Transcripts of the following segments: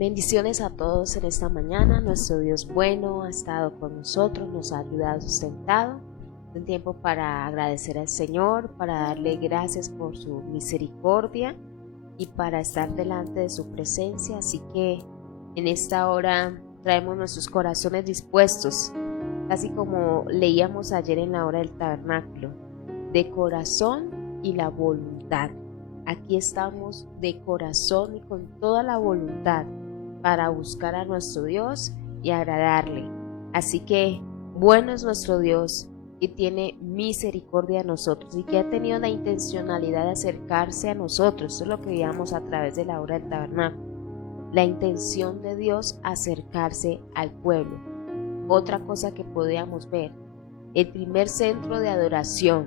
Bendiciones a todos en esta mañana. Nuestro Dios bueno ha estado con nosotros, nos ha ayudado, sustentado. Es un tiempo para agradecer al Señor, para darle gracias por su misericordia y para estar delante de su presencia. Así que en esta hora traemos nuestros corazones dispuestos, casi como leíamos ayer en la hora del tabernáculo, de corazón y la voluntad. Aquí estamos de corazón y con toda la voluntad para buscar a nuestro Dios y agradarle. Así que bueno es nuestro Dios y tiene misericordia de nosotros y que ha tenido la intencionalidad de acercarse a nosotros. Eso es lo que veíamos a través de la hora del tabernáculo. La intención de Dios acercarse al pueblo. Otra cosa que podíamos ver, el primer centro de adoración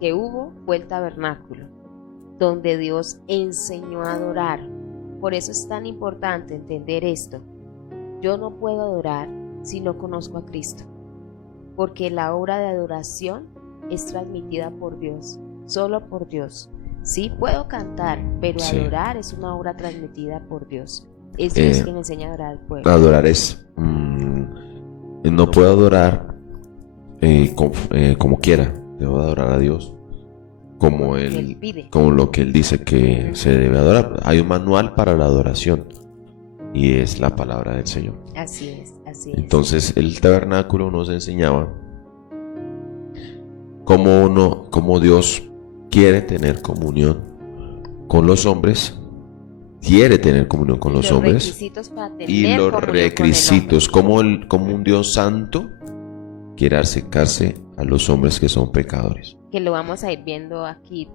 que hubo fue el tabernáculo, donde Dios enseñó a adorar. Por eso es tan importante entender esto. Yo no puedo adorar si no conozco a Cristo, porque la obra de adoración es transmitida por Dios, solo por Dios. Sí puedo cantar, pero adorar es una obra transmitida por Dios. Es Dios quien enseña a adorar al pueblo. Adorar es... no puedo adorar como quiera. Debo adorar a Dios como Él pide, como lo que Él dice que se debe adorar. Hay un manual para la adoración y es la palabra del Señor. Así es. Entonces el tabernáculo nos enseñaba cómo Dios quiere tener comunión con los hombres, y los requisitos, como un Dios santo quiere acercarse a los hombres que son pecadores. Que lo vamos a ir viendo aquí,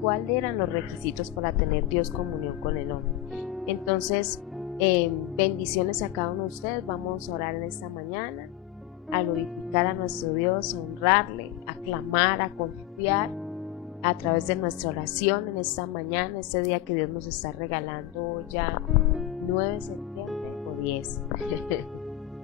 cuáles eran los requisitos para tener Dios comunión con el hombre. Entonces, bendiciones a cada uno de ustedes. Vamos a orar en esta mañana, a glorificar a nuestro Dios, a honrarle, a clamar, a confiar a través de nuestra oración en esta mañana, este día que Dios nos está regalando ya 9 de septiembre o 10.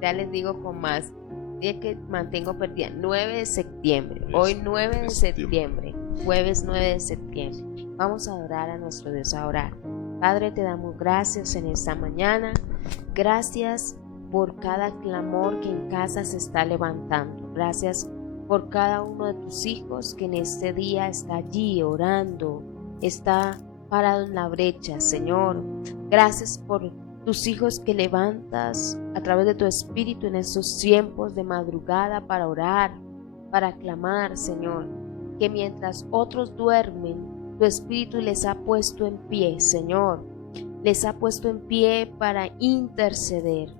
Ya les digo con más, día que mantengo perdida, 9 de septiembre, hoy 9 de septiembre, jueves 9 de septiembre. Vamos a adorar a nuestro Dios, a orar. Padre, te damos gracias en esta mañana, gracias por cada clamor que en casa se está levantando, gracias por cada uno de tus hijos que en este día está allí orando, está parado en la brecha, Señor. Gracias por tus hijos que levantas a través de tu espíritu en estos tiempos de madrugada para orar, para clamar, Señor, que mientras otros duermen, tu espíritu les ha puesto en pie, Señor, les ha puesto en pie para interceder,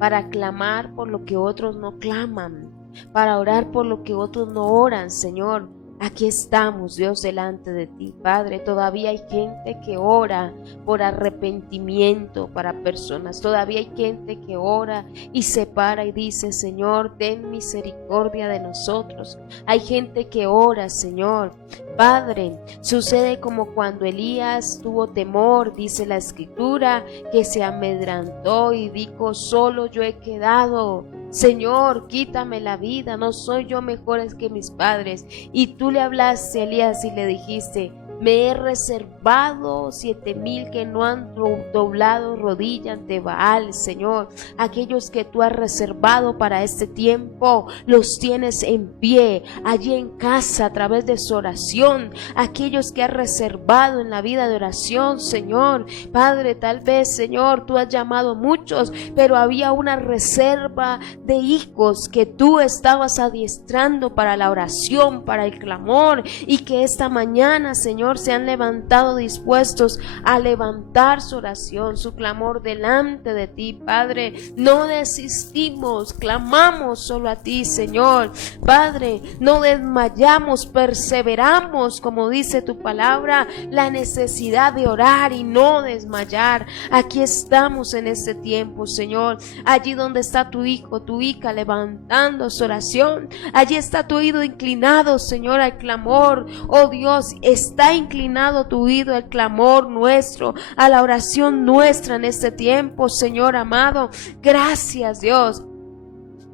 para clamar por lo que otros no claman, para orar por lo que otros no oran, Señor. Aquí estamos, Dios, delante de ti, Padre. Todavía hay gente que ora por arrepentimiento para personas. Todavía hay gente que ora y se para y dice, Señor, ten misericordia de nosotros. Hay gente que ora, Señor. Padre, sucede como cuando Elías tuvo temor, dice la Escritura, que se amedrantó y dijo, solo yo he quedado. Señor, quítame la vida, no soy yo mejor que mis padres. Y tú le hablaste a Elías y le dijiste, me he reservado 7,000 que no han doblado rodilla ante Baal, Señor. Aquellos que tú has reservado para este tiempo, los tienes en pie, allí en casa, a través de su oración. Aquellos que has reservado en la vida de oración, Señor. Padre, tal vez, Señor, tú has llamado muchos, pero había una reserva de hijos que tú estabas adiestrando para la oración, para el clamor, y que esta mañana, Señor, se han levantado dispuestos a levantar su oración, su clamor delante de ti, Padre. No desistimos, clamamos solo a ti, Señor. Padre, no desmayamos, perseveramos, como dice tu palabra, la necesidad de orar y no desmayar. Aquí estamos en este tiempo, Señor. Allí donde está tu hijo, tu hija levantando su oración, allí está tu oído inclinado, Señor, al clamor. Oh Dios, está inclinado tu oído al clamor nuestro, a la oración nuestra en este tiempo, Señor amado. Gracias, Dios.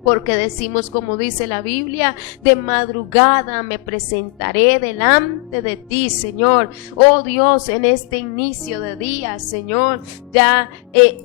Porque decimos, como dice la Biblia, de madrugada me presentaré delante de ti, Señor. Oh Dios, en este inicio de día, Señor, ya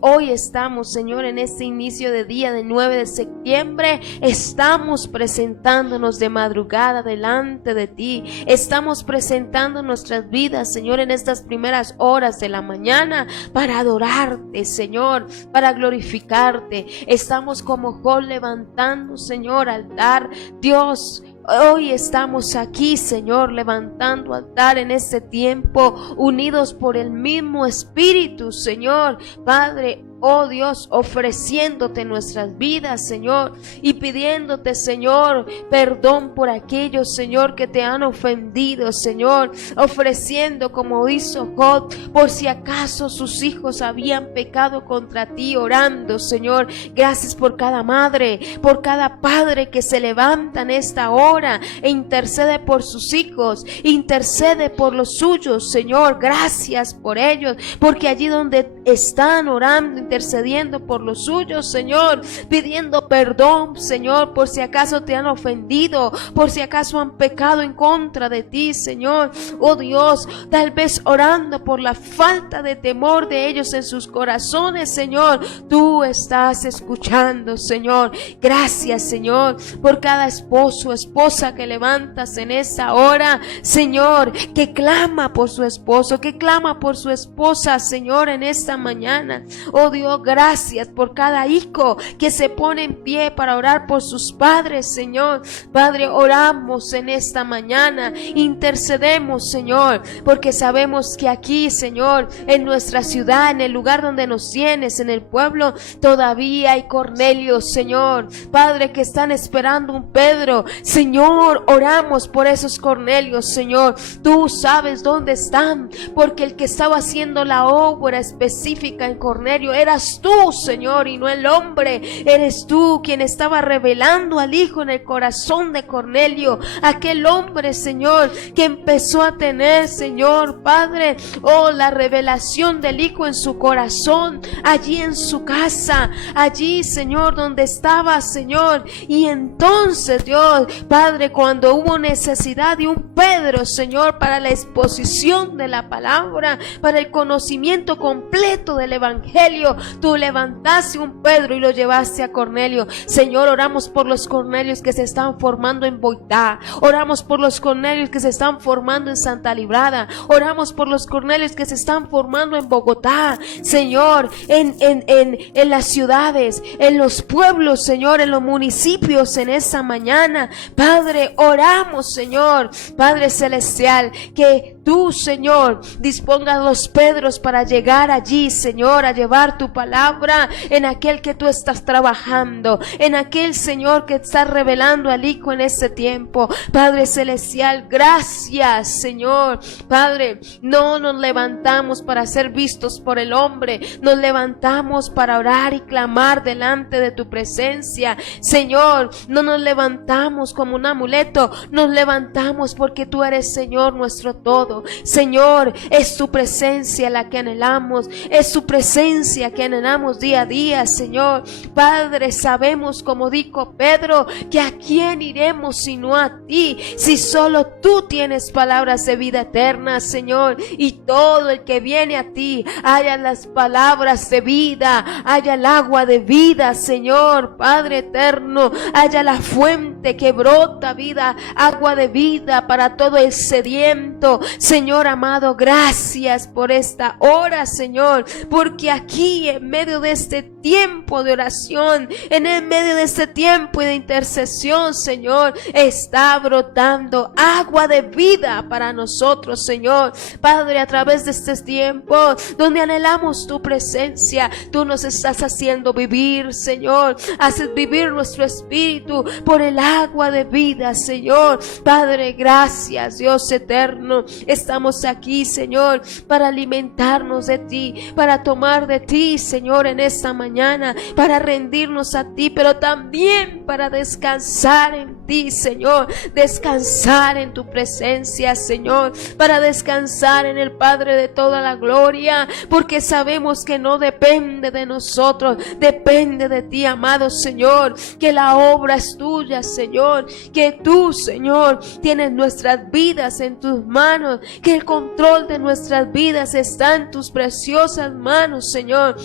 hoy estamos, Señor, en este inicio de día del 9 de septiembre, estamos presentándonos de madrugada delante de ti. Estamos presentando nuestras vidas, Señor, en estas primeras horas de la mañana para adorarte, Señor, para glorificarte. Estamos como Job levantando, Señor, altar. Dios, hoy estamos aquí, Señor, levantando altar en este tiempo, unidos por el mismo Espíritu, Señor. Padre, oh Dios, ofreciéndote nuestras vidas, Señor, y pidiéndote, Señor, perdón por aquellos, Señor, que te han ofendido, Señor, ofreciendo como hizo Job, por si acaso sus hijos habían pecado contra ti, orando, Señor. Gracias por cada madre, por cada padre que se levanta en esta hora e intercede por sus hijos, intercede por los suyos, Señor. Gracias por ellos, porque allí donde están orando, intercediendo por los suyos, Señor, pidiendo perdón, Señor, por si acaso te han ofendido, por si acaso han pecado en contra de ti, Señor. Oh Dios, tal vez orando por la falta de temor de ellos en sus corazones, Señor, tú estás escuchando, Señor. Gracias, Señor, por cada esposo, esposa que levantas en esa hora, Señor, que clama por su esposo, que clama por su esposa, Señor, en esta mañana. Oh Dios, gracias por cada hijo que se pone en pie para orar por sus padres, Señor. Padre, oramos en esta mañana, intercedemos, Señor, porque sabemos que aquí, Señor, en nuestra ciudad, en el lugar donde nos tienes, en el pueblo, todavía hay Cornelios, Señor, Padre, que están esperando un Pedro. Señor, oramos por esos Cornelios, Señor. Tú sabes dónde están, porque el que estaba haciendo la obra específica en Cornelio eras tú, Señor, y no el hombre. Eres tú quien estaba revelando al Hijo en el corazón de Cornelio, aquel hombre, Señor, que empezó a tener, Señor, Padre, oh, la revelación del Hijo en su corazón, allí en su casa, allí, Señor, donde estaba, Señor. Y entonces, Dios, Padre, cuando hubo necesidad de un Pedro, Señor, para la exposición de la palabra, para el conocimiento completo del Evangelio, tú levantaste un Pedro y lo llevaste a Cornelio. Señor, oramos por los Cornelios que se están formando en Boitá, oramos por los Cornelios que se están formando en Santa Librada, oramos por los Cornelios que se están formando en Bogotá, Señor, en las ciudades, en los pueblos, Señor, en los municipios en esa mañana. Padre, oramos, Señor, Padre celestial, que tú, Señor, dispongas los Pedros para llegar allí, Señor, a llevar tu palabra en aquel que tú estás trabajando, en aquel, Señor, que estás revelando al Hijo en este tiempo. Padre celestial, gracias, Señor. Padre, no nos levantamos para ser vistos por el hombre, nos levantamos para orar y clamar delante de tu presencia, Señor. No nos levantamos como un amuleto, nos levantamos porque tú eres, Señor, nuestro todo. Señor, es tu presencia la que anhelamos, es tu presencia que anhelamos día a día, Señor. Padre, sabemos, como dijo Pedro, que a quién iremos sino a ti, si solo tú tienes palabras de vida eterna, Señor. Y todo el que viene a ti haya las palabras de vida, haya el agua de vida, Señor, Padre eterno, haya la fuente que brota vida, agua de vida para todo el sediento. Señor amado, gracias por esta hora, Señor, porque aquí en medio de este tiempo de oración, en el medio de este tiempo de intercesión, Señor, está brotando agua de vida para nosotros, Señor. Padre, a través de este tiempo donde anhelamos tu presencia, tú nos estás haciendo vivir, Señor. Haces vivir nuestro espíritu por el agua de vida, Señor. Padre, gracias, Dios eterno. Estamos aquí, Señor, para alimentarnos de ti, para tomar de ti, Señor, en esta mañana, para rendirnos a ti, pero también para descansar en ti, Señor, descansar en tu presencia, Señor, para descansar en el Padre de toda la gloria, porque sabemos que no depende de nosotros, depende de ti, amado Señor, que la obra es tuya, Señor, que tú, Señor, tienes nuestras vidas en tus manos, que el control de nuestras vidas está en tus preciosas manos, Señor.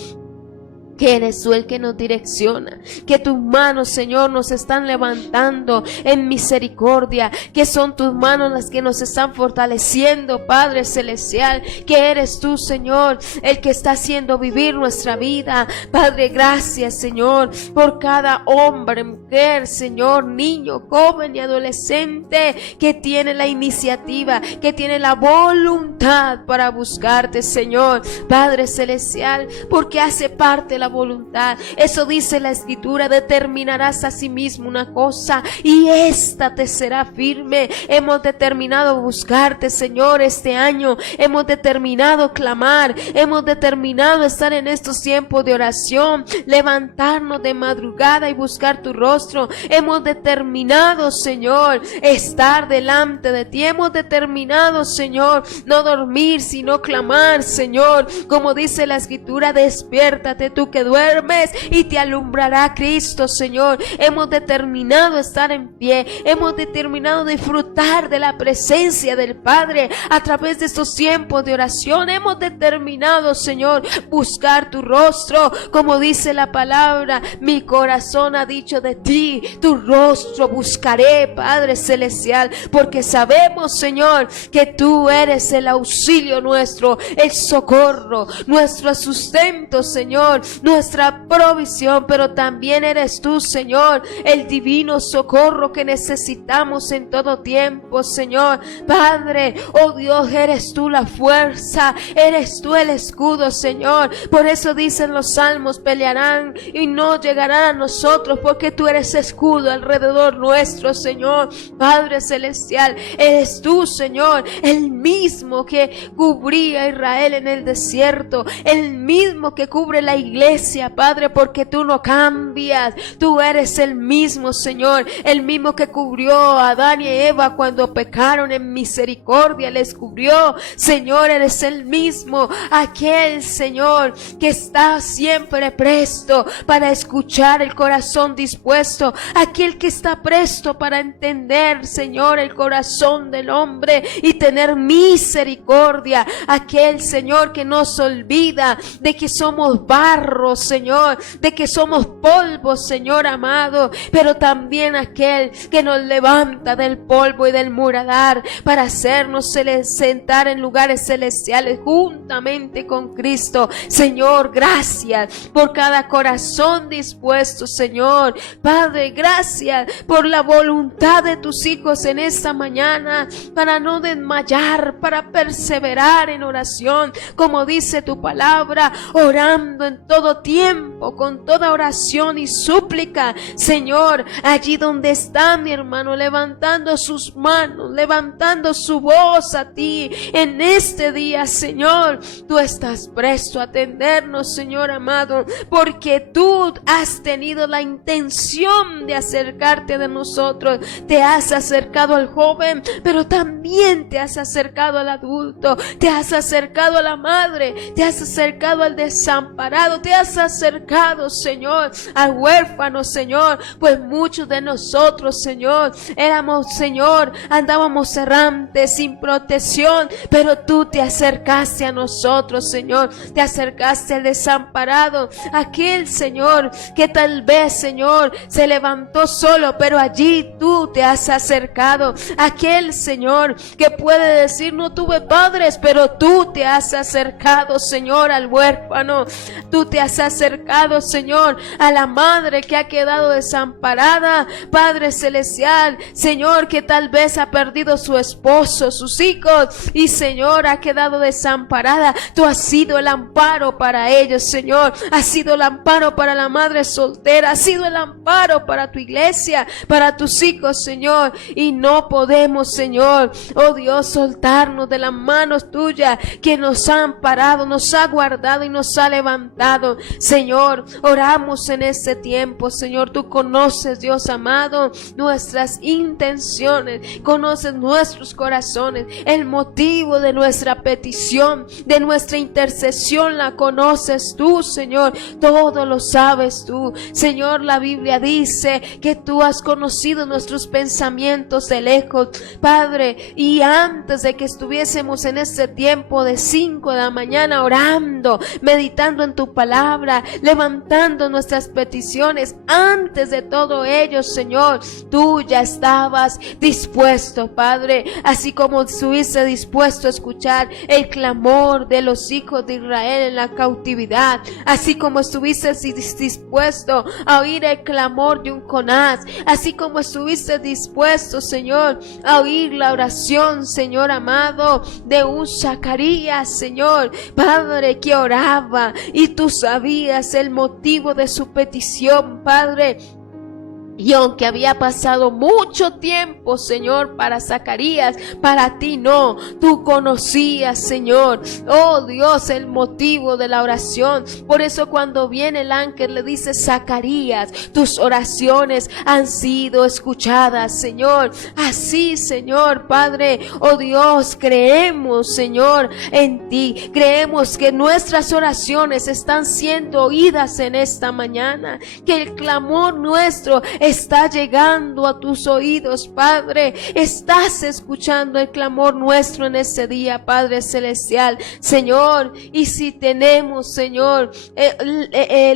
Que eres tú el que nos direcciona, que tus manos, Señor, nos están levantando en misericordia, que son tus manos las que nos están fortaleciendo, Padre Celestial, que eres tú, Señor, el que está haciendo vivir nuestra vida. Padre, gracias, Señor, por cada hombre, mujer, Señor, niño, joven y adolescente que tiene la iniciativa, que tiene la voluntad para buscarte, Señor, Padre Celestial, porque hace parte la voluntad. Eso dice la Escritura: determinarás a sí mismo una cosa y esta te será firme. Hemos determinado buscarte, Señor, este año. Hemos determinado clamar, hemos determinado estar en estos tiempos de oración, levantarnos de madrugada y buscar tu rostro. Hemos determinado, Señor, estar delante de ti. Hemos determinado, Señor, no dormir sino clamar, Señor, como dice la Escritura: despiértate tú que duermes y te alumbrará Cristo, Señor. Hemos determinado estar en pie, hemos determinado disfrutar de la presencia del Padre a través de estos tiempos de oración. Hemos determinado, Señor, buscar tu rostro, como dice la palabra: mi corazón ha dicho de ti, tu rostro buscaré, Padre Celestial, porque sabemos, Señor, que tú eres el auxilio nuestro, el socorro, nuestro sustento, Señor, nuestra provisión, pero también eres tú, Señor, el divino socorro que necesitamos en todo tiempo, Señor. Padre, oh Dios, eres tú la fuerza, eres tú el escudo, Señor. Por eso dicen los salmos: pelearán y no llegarán a nosotros, porque tú eres escudo alrededor nuestro, Señor. Padre Celestial, eres tú, Señor, el mismo que cubría a Israel en el desierto, el mismo que cubre la iglesia, Padre, porque tú no cambias. Tú eres el mismo, Señor, el mismo que cubrió a Adán y Eva cuando pecaron. En misericordia les cubrió, Señor. Eres el mismo, aquel, Señor, que está siempre presto para escuchar, el corazón dispuesto, aquel que está presto para entender, Señor, el corazón del hombre y tener misericordia, aquel, Señor, que nos olvida de que somos barro, Señor, de que somos polvo, Señor amado, pero también aquel que nos levanta del polvo y del muradar para hacernos sentar en lugares celestiales juntamente con Cristo. Señor, gracias por cada corazón dispuesto, Señor. Padre, gracias por la voluntad de tus hijos en esta mañana, para no desmayar, para perseverar en oración, como dice tu palabra, orando en todo tiempo, con toda oración y súplica. Señor, allí donde está mi hermano, levantando sus manos, levantando su voz a ti en este día, Señor, tú estás presto a atendernos, Señor amado, porque tú has tenido la intención de acercarte de nosotros. Te has acercado al joven, pero también te has acercado al adulto, te has acercado a la madre, te has acercado al desamparado, te has acercado, Señor, al huérfano, Señor, pues muchos de nosotros, Señor, éramos, Señor, andábamos errantes, sin protección, pero tú te acercaste a nosotros, Señor, te acercaste al desamparado, aquel, Señor, que tal vez, Señor, se levantó solo, pero allí tú te has acercado, aquel, Señor, que puede decir: no tuve padres, pero tú te has acercado, Señor, al huérfano, tú te has hayas acercado, Señor, a la madre que ha quedado desamparada, Padre celestial, Señor, que tal vez ha perdido su esposo, sus hijos, y Señor, ha quedado desamparada. Tú has sido el amparo para ellos, Señor. Has sido el amparo para la madre soltera. Has sido el amparo para tu iglesia, para tus hijos, Señor. Y no podemos, Señor, oh Dios, soltarnos de las manos tuyas que nos ha amparado, nos ha guardado y nos ha levantado. Señor, oramos en este tiempo, Señor. Tú conoces, Dios amado, nuestras intenciones, conoces nuestros corazones, el motivo de nuestra petición, de nuestra intercesión la conoces tú, Señor. Todo lo sabes tú, Señor. La Biblia dice que tú has conocido nuestros pensamientos de lejos, Padre, y antes de que estuviésemos en este tiempo de 5 de la mañana orando, meditando en tu palabra, levantando nuestras peticiones, antes de todo ello, Señor, tú ya estabas dispuesto, Padre, así como estuviste dispuesto a escuchar el clamor de los hijos de Israel en la cautividad, así como estuviste dispuesto a oír el clamor de un Jonás, así como estuviste dispuesto, Señor, a oír la oración, Señor amado, de un Zacarías, Señor, Padre, que oraba y tú sabías el motivo de su petición, Padre. Y aunque había pasado mucho tiempo, Señor, para Zacarías, para ti no. Tú conocías, Señor, oh Dios, el motivo de la oración. Por eso cuando viene el ángel le dice: Zacarías, tus oraciones han sido escuchadas, Señor. Así, Señor, Padre, oh Dios, creemos, Señor, en ti. Creemos que nuestras oraciones están siendo oídas en esta mañana, que el clamor nuestro está llegando a tus oídos, Padre. Estás escuchando el clamor nuestro en este día, Padre celestial, Señor. Y si tenemos, Señor,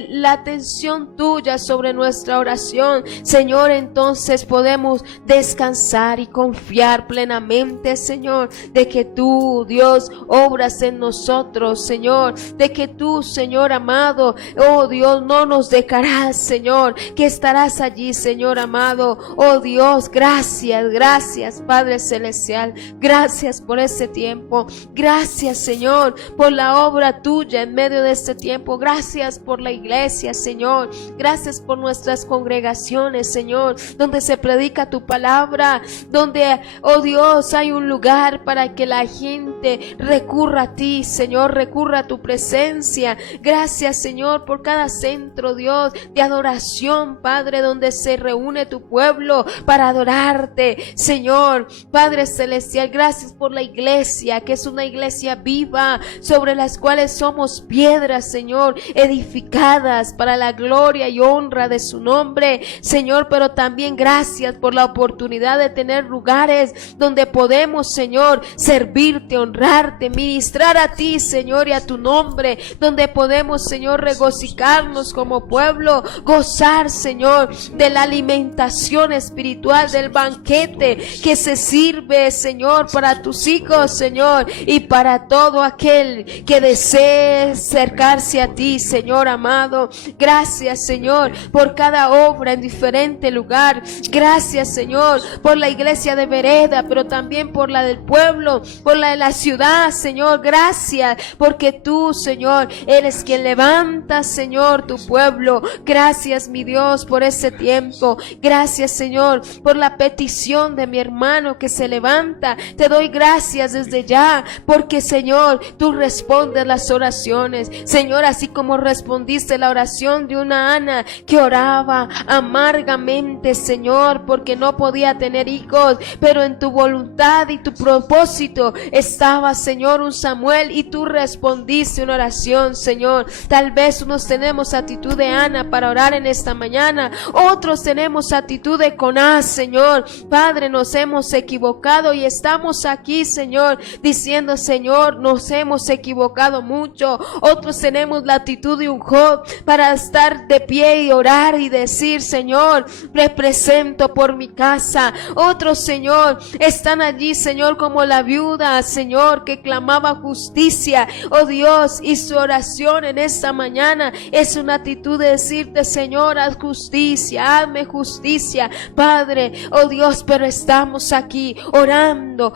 la atención tuya sobre nuestra oración, Señor, entonces podemos descansar y confiar plenamente, Señor, de que tú, Dios, obras en nosotros, Señor, de que tú, Señor amado, oh Dios, no nos dejarás, Señor, que estarás allí, Señor amado. Oh Dios, gracias, gracias, Padre celestial. Gracias por este tiempo. Gracias, Señor, por la obra tuya en medio de este tiempo. Gracias por la iglesia, Señor. Gracias por nuestras congregaciones, Señor, donde se predica tu palabra, donde, oh Dios, hay un lugar para que la gente recurra a ti, Señor, recurra a tu presencia. Gracias, Señor, por cada centro, Dios, de adoración, Padre, donde se reúne tu pueblo para adorarte, Señor, Padre celestial. Gracias por la iglesia, que es una iglesia viva, sobre las cuales somos piedras, Señor, edificadas para la gloria y honra de su nombre, Señor. Pero también gracias por la oportunidad de tener lugares donde podemos, Señor, servirte, honrarte, ministrar a ti, Señor, y a tu nombre, donde podemos, Señor, regocijarnos como pueblo, gozar, Señor, de la alimentación espiritual, del banquete que se sirve, Señor, para tus hijos, Señor, y para todo aquel que desee acercarse a ti, Señor amado. Gracias, Señor, por cada obra en diferente lugar. Gracias, Señor, por la iglesia de Vereda, pero también por la del pueblo, por la de la ciudad, Señor. Gracias, porque tú, Señor, eres quien levanta, Señor, tu pueblo. Gracias, mi Dios, por ese tiempo. Gracias, Señor, por la petición de mi hermano que se levanta. Te doy gracias desde ya, porque, Señor, tú respondes las oraciones, Señor, así como respondiste la oración de una Ana que oraba amargamente, Señor, porque no podía tener hijos, pero en tu voluntad y tu propósito estaba, Señor, un Samuel, y tú respondiste una oración, Señor. Tal vez unos tenemos actitud de Ana para orar en esta mañana, otros, Otros tenemos actitud de Jonás, Señor. Padre, nos hemos equivocado y estamos aquí, Señor, diciendo, Señor, nos hemos equivocado mucho. Otros tenemos la actitud de un Job para estar de pie y orar y decir, Señor, represento por mi casa. Otros, Señor, están allí, Señor, como la viuda, Señor, que clamaba justicia. Oh Dios, y su oración en esta mañana es una actitud de decirte, Señor, haz justicia, hazme justicia, Padre. Oh Dios, pero estamos aquí orando,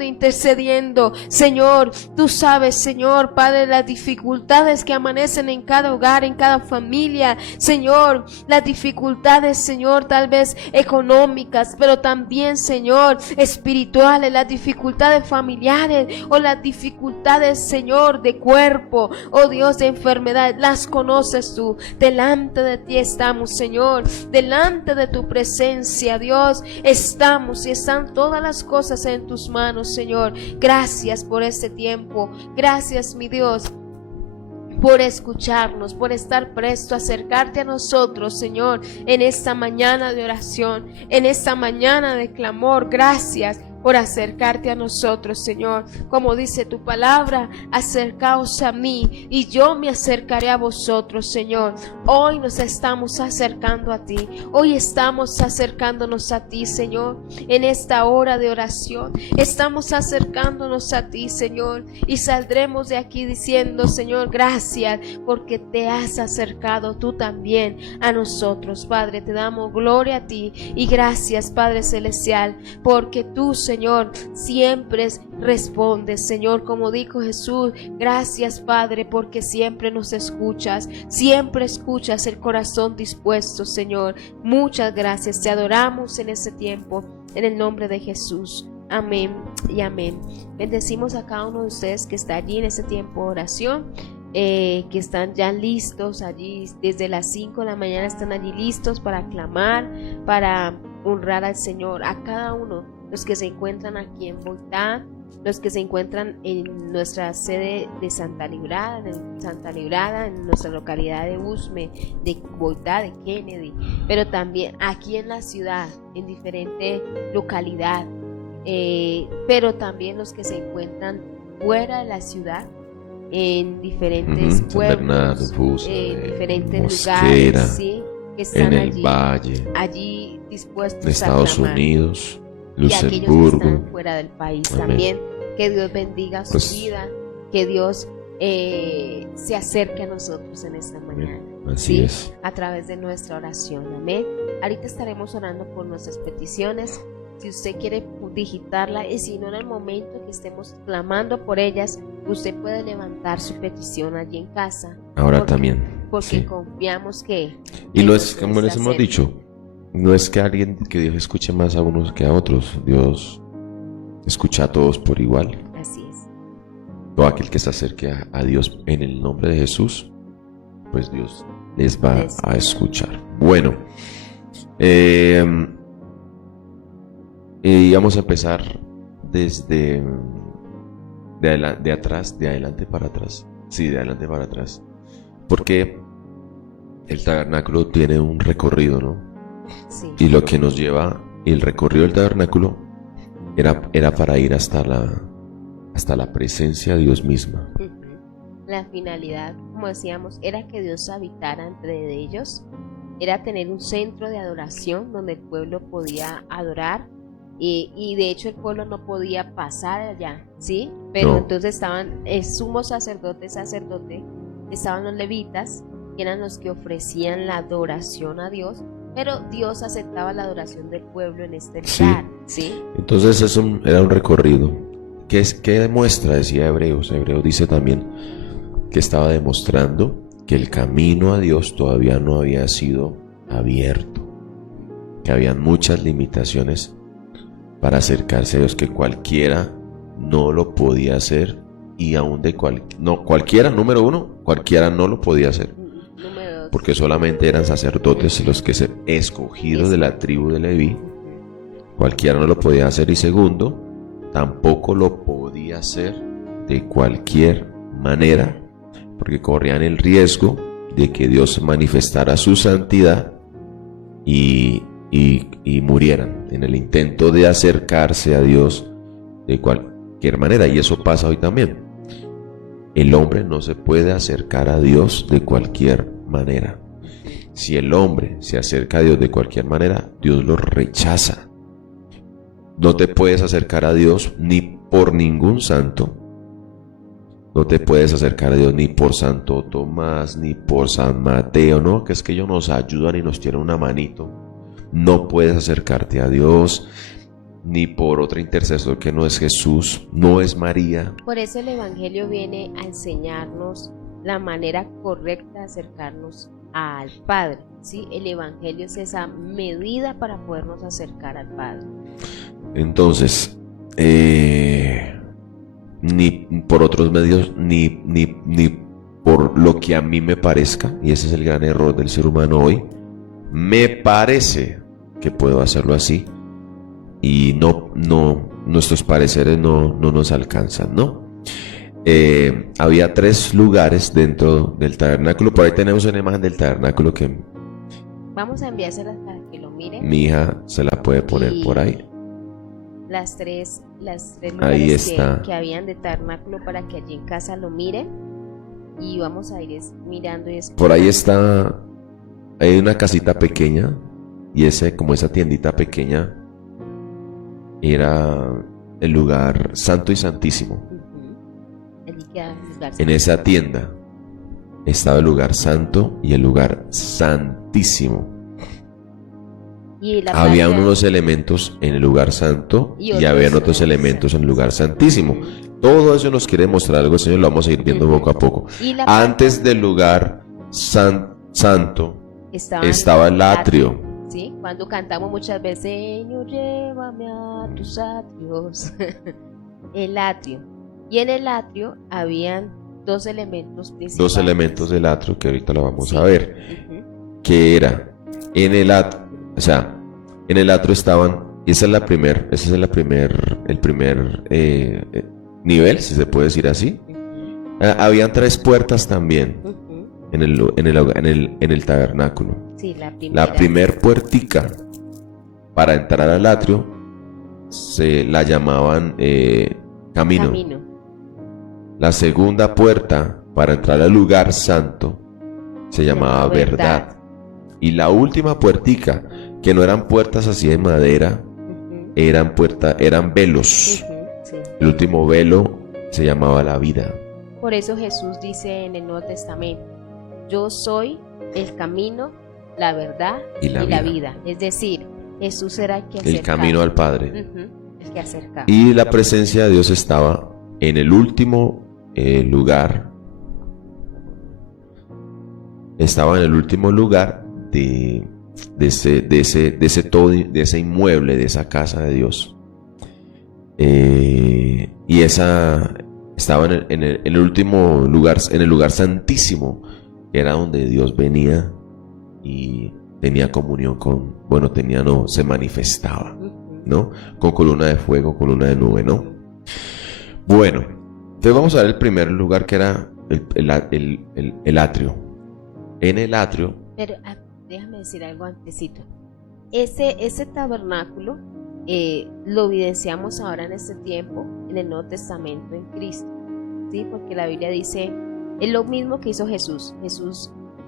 intercediendo. Señor, tú sabes, Señor, Padre, las dificultades que amanecen en cada hogar, en cada familia. Señor, las dificultades, Señor, tal vez económicas, pero también, Señor, espirituales, las dificultades familiares o las dificultades, Señor, de cuerpo, oh Dios, de enfermedad, las conoces tú. Delante de ti estamos, Señor, delante de tu presencia, Dios, estamos y están todas las cosas en tus manos, Señor. Gracias por este tiempo, gracias, mi Dios, por escucharnos, por estar presto a acercarte a nosotros, Señor, en esta mañana de oración, en esta mañana de clamor. Gracias por acercarte a nosotros, Señor. Como dice tu palabra, acercaos a mí y yo me acercaré a vosotros, Señor. Hoy nos estamos acercando a ti. Hoy estamos acercándonos a ti, Señor. En esta hora de oración estamos acercándonos a ti, Señor. Y saldremos de aquí diciendo, Señor, gracias porque te has acercado tú también a nosotros, Padre. Te damos gloria a ti y gracias, Padre Celestial, porque tú, Señor, siempre respondes, Señor, como dijo Jesús. Gracias, Padre, porque siempre nos escuchas, siempre escuchas el corazón dispuesto, Señor. Muchas gracias, te adoramos en este tiempo, en el nombre de Jesús. Amén y amén. Bendecimos a cada uno de ustedes que está allí en este tiempo de oración. Que están ya listos allí desde las 5 de la mañana, están allí listos para clamar, para honrar al Señor. A cada uno, los que se encuentran aquí en Boitá, los que se encuentran en nuestra sede de Santa Librada, en nuestra localidad de Usme, de Boitá, de Kennedy, pero también aquí en la ciudad, en diferente localidad, pero también los que se encuentran fuera de la ciudad, en diferentes pueblos, diferentes Mosquera, lugares, ¿sí? Que están en el Valle, allí dispuestos de Estados a clamar. Unidos, Y aquellos que Luxemburgo, están fuera del país. Amén. También, que Dios bendiga su vida, que Dios se acerque a nosotros en esta mañana. Así es. A través de nuestra oración. Amén. Ahorita estaremos orando por nuestras peticiones. Si usted quiere digitarla, y si no, en el momento que estemos clamando por ellas, usted puede levantar su petición allí en casa. Ahora también. Porque confiamos que... Y lo es, como les hemos dicho, no es que Dios escuche más a unos que a otros. Dios escucha a todos por igual. Así es. Todo aquel que se acerque a Dios en el nombre de Jesús, pues Dios les va a escuchar. Bueno, y vamos a empezar desde de adelante para atrás. Sí, de adelante para atrás. Porque el tabernáculo tiene un recorrido, ¿no? Sí. Y lo que nos lleva, el recorrido del tabernáculo era para ir hasta la presencia de Dios misma. La finalidad, como decíamos, era que Dios habitara entre ellos, era tener un centro de adoración donde el pueblo podía adorar, y de hecho el pueblo no podía pasar allá, ¿sí? Pero no. Entonces estaban el sumo sacerdote, estaban los levitas, que eran los que ofrecían la adoración a Dios, pero Dios aceptaba la adoración del pueblo en este lugar, ¿sí? Entonces era un recorrido. ¿Qué demuestra? Decía Hebreos dice también que estaba demostrando que el camino a Dios todavía no había sido abierto, que habían muchas limitaciones para acercarse a Dios, que cualquiera no lo podía hacer, y aún cualquiera no lo podía hacer, porque solamente eran sacerdotes los que se escogidos de la tribu de Leví. Cualquiera no lo podía hacer, y segundo, tampoco lo podía hacer de cualquier manera, porque corrían el riesgo de que Dios manifestara su santidad y murieran en el intento de acercarse a Dios de cualquier manera. Y eso pasa hoy también. El hombre no se puede acercar a Dios de cualquier manera. Si el hombre se acerca a Dios de cualquier manera, Dios lo rechaza. No te puedes acercar a Dios ni por ningún santo. No te puedes acercar a Dios ni por Santo Tomás, ni por San Mateo, ¿no? Que es que ellos nos ayudan y nos tienen una manito. No puedes acercarte a Dios ni por otro intercesor que no es Jesús, no es María. Por eso el Evangelio viene a enseñarnos la manera correcta de acercarnos al Padre, ¿sí? El Evangelio es esa medida para podernos acercar al Padre. Entonces, ni por otros medios, ni por lo que a mí me parezca, y ese es el gran error del ser humano hoy. Me parece que puedo hacerlo así, y nuestros pareceres no nos alcanzan, ¿no? Había 3 lugares dentro del tabernáculo. Por ahí tenemos una imagen del tabernáculo que vamos a enviárselas para que lo miren. Mi hija se la puede poner por ahí. Las tres ahí lugares está. que habían de tabernáculo para que allí en casa lo miren. Y vamos a ir mirando y por ahí está. Hay una casita pequeña, y como esa tiendita pequeña era el lugar santo y santísimo. En esa tienda estaba el lugar santo y el lugar santísimo. Había unos elementos en el lugar santo y habían otros elementos en el lugar santísimo. Todo eso nos quiere mostrar algo, Señor, lo vamos a ir viendo poco a poco. Antes del lugar santo estaba el atrio. ¿Sí? Cuando cantamos muchas veces, Señor, llévame a tus atrios. El atrio. Y en el atrio habían 2 elementos principales. 2 elementos del atrio que ahorita lo vamos a ver. Que era en el atrio, o sea, en el atrio estaban, ese es el primer nivel, si se puede decir así. Habían 3 puertas también en el tabernáculo. Sí, la primer puertica para entrar al atrio se la llamaban camino. La segunda puerta para entrar al lugar santo se llamaba verdad. Y la última puertica, que no eran puertas así de madera, eran velos. Sí. El último velo se llamaba la vida. Por eso Jesús dice en el Nuevo Testamento: yo soy el camino, la verdad y la vida. Es decir, Jesús era el que acercaba. El camino al Padre. El que acercaba. Y la presencia de Dios estaba en el último lugar. Estaba en el último lugar de ese inmueble, de esa casa de Dios. Y esa estaba en el último lugar, en el lugar santísimo, que era donde Dios venía y tenía comunión se manifestaba, ¿no? Con columna de fuego, columna de nube, ¿no? Bueno, entonces vamos a ver el primer lugar, que era el atrio. En el atrio. Pero déjame decir algo antesito. Ese tabernáculo lo evidenciamos ahora en este tiempo, en el Nuevo Testamento, en Cristo, ¿sí? Porque la Biblia dice, es lo mismo que hizo Jesús.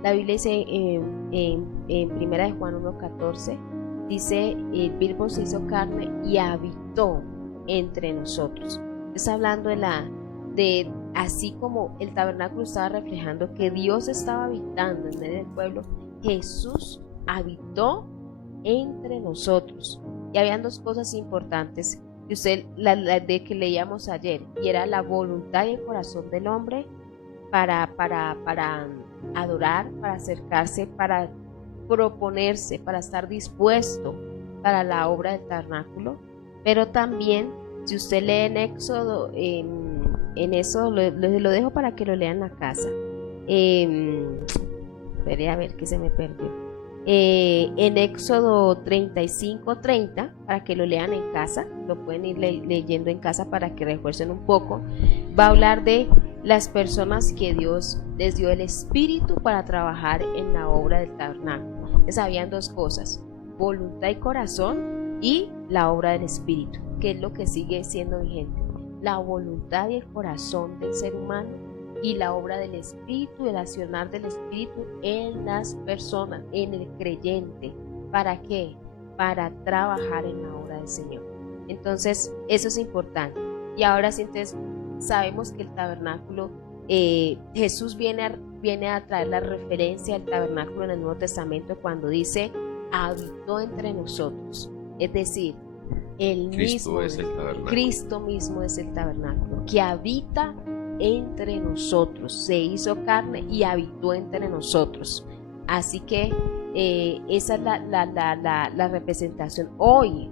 La Biblia dice en Primera de Juan 1:14, dice, el Verbo se hizo carne y habitó entre nosotros. Está hablando de así como el tabernáculo estaba reflejando que Dios estaba habitando en medio del pueblo, Jesús habitó entre nosotros. Y habían 2 cosas importantes de que leíamos ayer, y era la voluntad y el corazón del hombre para adorar, para acercarse, para proponerse, para estar dispuesto para la obra del tabernáculo. Pero también, si usted lee en Éxodo, en eso lo dejo para que lo lean en la casa. Esperé a ver que se me perdió. En Éxodo 35:30, para que lo lean en casa, lo pueden ir leyendo en casa para que refuercen un poco. Va a hablar de las personas que Dios les dio el Espíritu para trabajar en la obra del tabernáculo. Entonces habían 2 cosas: voluntad y corazón y la obra del Espíritu, que es lo que sigue siendo vigente. La voluntad y el corazón del ser humano y la obra del Espíritu, el accionar del Espíritu en las personas, en el creyente. ¿Para qué? Para trabajar en la obra del Señor. Entonces, eso es importante. Y ahora sí, entonces, sabemos que el tabernáculo, Jesús viene a traer la referencia al tabernáculo en el Nuevo Testamento cuando dice, habitó entre nosotros. Es decir, Cristo mismo es el tabernáculo, que habita entre nosotros, se hizo carne y habitó entre nosotros. Así que esa es la representación hoy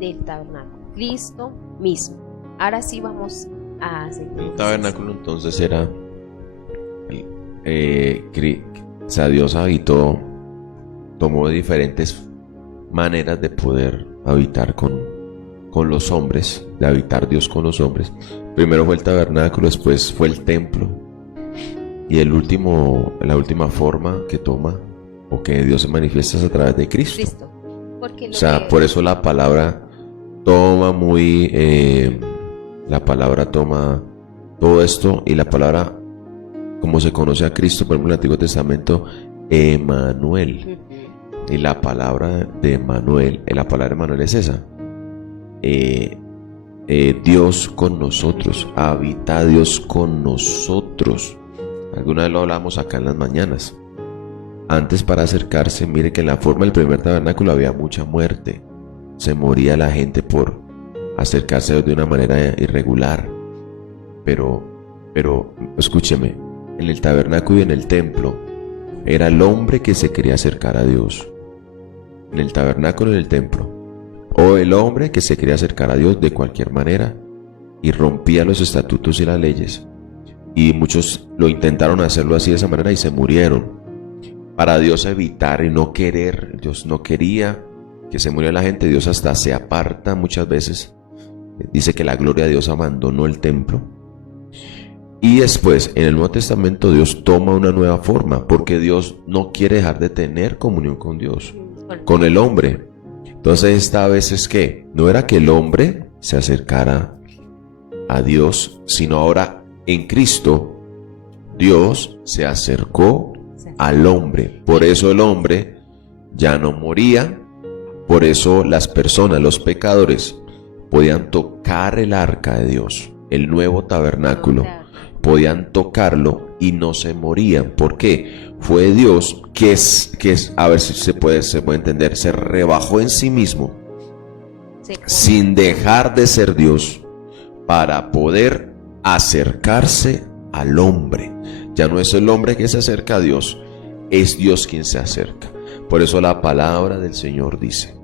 del tabernáculo, Cristo mismo. Ahora sí vamos a seguir. El tabernáculo entonces era, o sea, Dios habitó, tomó diferentes maneras de poder habitar con los hombres, de habitar Dios con los hombres. Primero fue el tabernáculo, después fue el templo, y la última forma que toma o que Dios se manifiesta es a través de Cristo. O sea, por eso la palabra toma todo esto, y la palabra, como se conoce a Cristo, por ejemplo en el Antiguo Testamento, Emmanuel. Y la palabra de Emmanuel, es esa. Dios con nosotros, habita Dios con nosotros. Alguna vez lo hablamos acá en las mañanas. Antes, para acercarse, mire que en la forma del primer tabernáculo había mucha muerte. Se moría la gente por acercarse de una manera irregular. Pero escúcheme, en el tabernáculo y en el templo era el hombre que se quería acercar a Dios. En el tabernáculo y en el templo, o el hombre que se quería acercar a Dios de cualquier manera y rompía los estatutos y las leyes, y muchos lo intentaron hacerlo así, de esa manera, y se murieron. Para Dios evitar y no querer, Dios no quería que se muriera la gente, Dios hasta se aparta muchas veces. Dice que la gloria de Dios abandonó el templo. Y después, en el Nuevo Testamento, Dios toma una nueva forma, porque Dios no quiere dejar de tener comunión con Dios, con el hombre. Entonces, esta vez es que no era que el hombre se acercara a Dios, sino ahora en Cristo Dios se acercó al hombre. Por eso el hombre ya no moría, por eso las personas, los pecadores, podían tocar el arca de Dios, el nuevo tabernáculo, podían tocarlo y no se morían. ¿Por qué? Fue Dios que es, a ver si se puede entender, se rebajó en sí mismo, sin dejar de ser Dios, para poder acercarse al hombre. Ya no es el hombre que se acerca a Dios, es Dios quien se acerca. Por eso la palabra del Señor dice: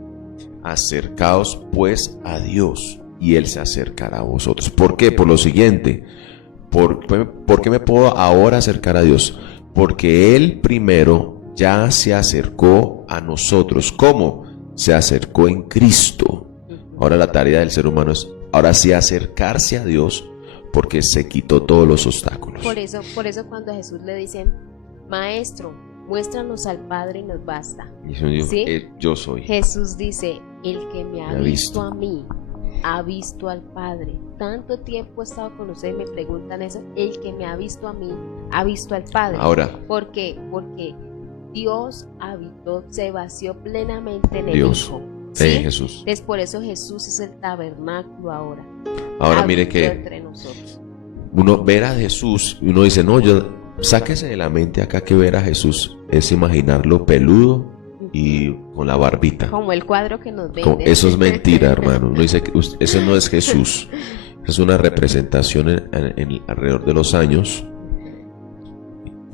acercaos pues a Dios y Él se acercará a vosotros. ¿Por qué? Por lo siguiente. ¿Por qué me puedo ahora acercar a Dios? Porque Él primero ya se acercó a nosotros. ¿Cómo? Se acercó en Cristo. Ahora la tarea del ser humano es ahora sí acercarse a Dios, porque se quitó todos los obstáculos. Por eso cuando a Jesús le dicen: Maestro, muéstranos al Padre y nos basta. ¿Sí? Yo soy. Jesús dice: el que me ha visto a mí, ha visto al Padre. Tanto tiempo he estado con ustedes y me preguntan eso. El que me ha visto a mí, ha visto al Padre. Ahora, ¿por qué? Porque Dios habitó, se vació plenamente en el Hijo. ¿Sí? Jesús. Es por eso Jesús es el tabernáculo ahora. Ahora mire que entre nosotros. Uno ver a Jesús, uno dice: no, sáquese de la mente acá que ver a Jesús es imaginarlo peludo y con la barbita. Como el cuadro que nos venden. Eso es mentira, hermano. Uno dice que ese no es Jesús. Es una representación alrededor de los años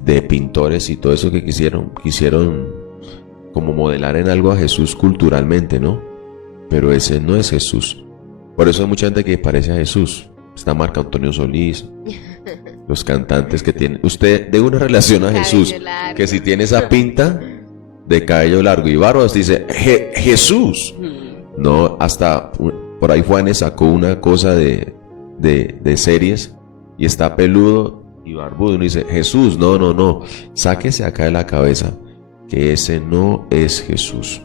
de pintores y todo eso que quisieron como modelar en algo a Jesús culturalmente, ¿no? Pero ese no es Jesús. Por eso hay mucha gente que parece a Jesús. Está Marco Antonio Solís, los cantantes que tienen. Usted de una relación a Jesús, que si tiene esa pinta de cabello largo y barba, dice Jesús. No, hasta por ahí Juanes sacó una cosa de series y está peludo y barbudo. Uno dice: Jesús, no, sáquese acá de la cabeza que ese no es Jesús.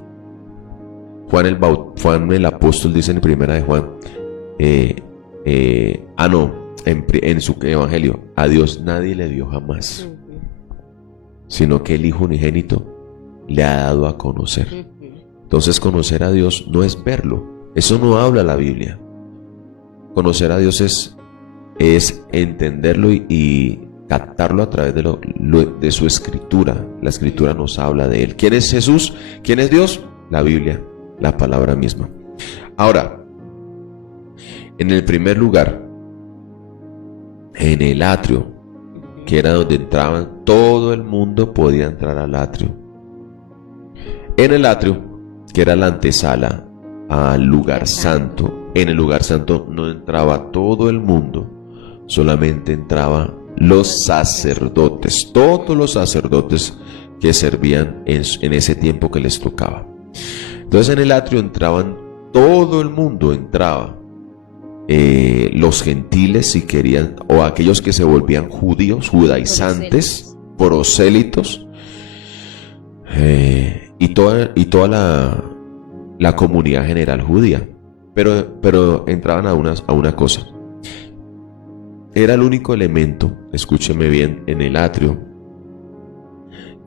Juan el apóstol dice en primera de Juan, en su evangelio, a Dios nadie le dio jamás, sino que el Hijo unigénito le ha dado a conocer. Entonces conocer a Dios no es verlo, eso no habla la Biblia. Conocer a Dios es entenderlo y captarlo a través de su escritura. La escritura nos habla de Él. ¿Quién es Jesús? ¿Quién es Dios? La Biblia, la palabra misma. Ahora, en el primer lugar, en el atrio, que era donde entraban, todo el mundo podía entrar al atrio. En el atrio, que era la antesala al lugar santo, en el lugar santo no entraba todo el mundo, solamente entraban los sacerdotes, todos los sacerdotes que servían en ese tiempo que les tocaba. Entonces en el atrio entraban, todo el mundo entraba, los gentiles si querían, o aquellos que se volvían judíos, judaizantes, prosélitos, y toda la comunidad general judía, pero entraban a una cosa. Era el único elemento, escúcheme bien, en el atrio,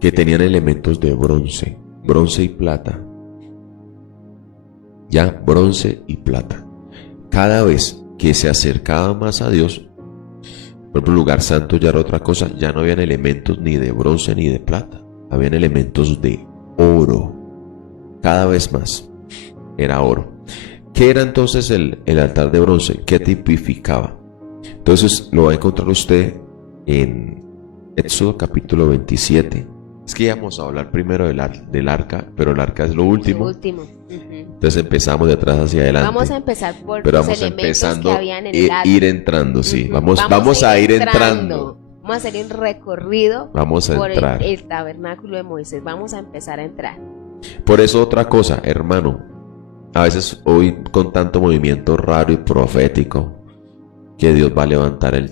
que tenían elementos de bronce y plata. Ya, bronce y plata. Cada vez que se acercaba más a Dios, por ejemplo, el lugar santo ya era otra cosa, ya no habían elementos ni de bronce ni de plata, habían elementos de oro. Cada vez más era oro. ¿Qué era entonces el altar de bronce? ¿Qué tipificaba? Entonces lo va a encontrar usted en Éxodo capítulo 27. Es que íbamos a hablar primero del arca, pero el arca es lo último. Entonces empezamos de atrás hacia adelante. Vamos a empezar por pero los vamos elementos empezando que habían en el arca. Ir entrando, sí. Vamos a ir entrando. Vamos a hacer un recorrido por el tabernáculo de Moisés. Vamos a empezar a entrar. Por eso otra cosa, hermano. A veces hoy con tanto movimiento raro y profético que Dios va a levantar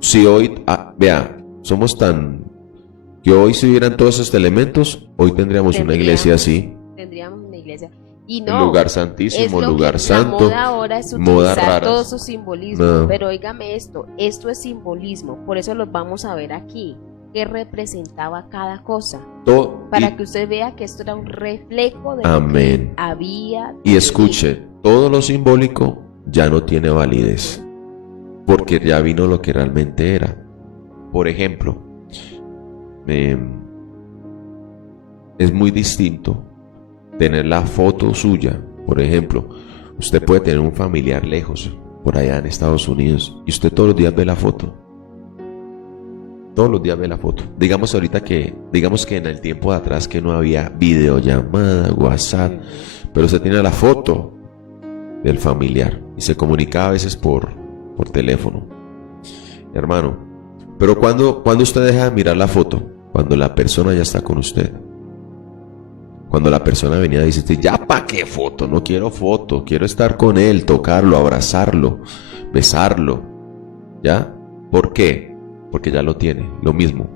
si hoy, vea, somos tan que hoy si hubieran todos estos elementos, hoy tendríamos una iglesia así. Tendríamos una iglesia. Y no, el lugar santísimo, el lugar santo. La moda ahora es utilizar todo su simbolismo. Pero óigame esto es simbolismo. Por eso los vamos a ver aquí. ¿Qué representaba cada cosa? Para que usted vea que esto era un reflejo de lo que había. Y escuche, todo lo simbólico ya no tiene validez. Porque ya vino lo que realmente era. Por ejemplo, es muy distinto tener la foto suya. Por ejemplo, usted puede tener un familiar lejos, por allá en Estados Unidos, y usted todos los días ve la foto. Todos los días ve la foto. Digamos que en el tiempo de atrás que no había videollamada, WhatsApp, pero usted tiene la foto del familiar y se comunicaba a veces por teléfono. Hermano, pero cuando usted deja de mirar la foto, cuando la persona ya está con usted. Cuando la persona venía y dice, ya pa' qué foto, no quiero foto, quiero estar con él, tocarlo, abrazarlo, besarlo. ¿Ya? ¿Por qué? Porque ya lo tiene. Lo mismo,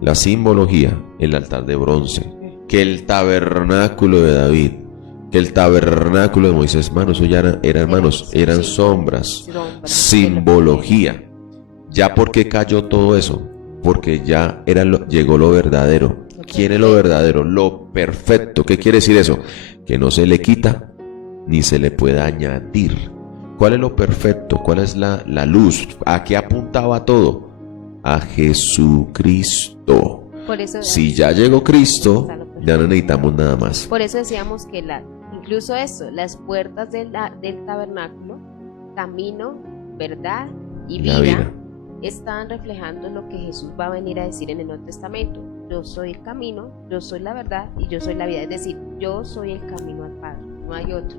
la simbología, el altar de bronce, que el tabernáculo de David, que el tabernáculo de Moisés, hermanos, eso ya eran sombras, simbología. ¿Ya por qué cayó todo eso? Porque ya llegó lo verdadero. ¿Quién es lo verdadero? Lo perfecto. ¿Qué quiere decir eso? Que no se le quita ni se le puede añadir. ¿Cuál es lo perfecto? ¿Cuál es la luz? ¿A qué apuntaba todo? A Jesucristo. Por eso, si ya llegó Cristo, ya no necesitamos nada más. Por eso decíamos que incluso eso, las puertas del tabernáculo, camino, verdad y vida, están reflejando lo que Jesús va a venir a decir en el Nuevo Testamento. Yo soy el camino, yo soy la verdad y yo soy la vida. Es decir, yo soy el camino al Padre, no hay otro,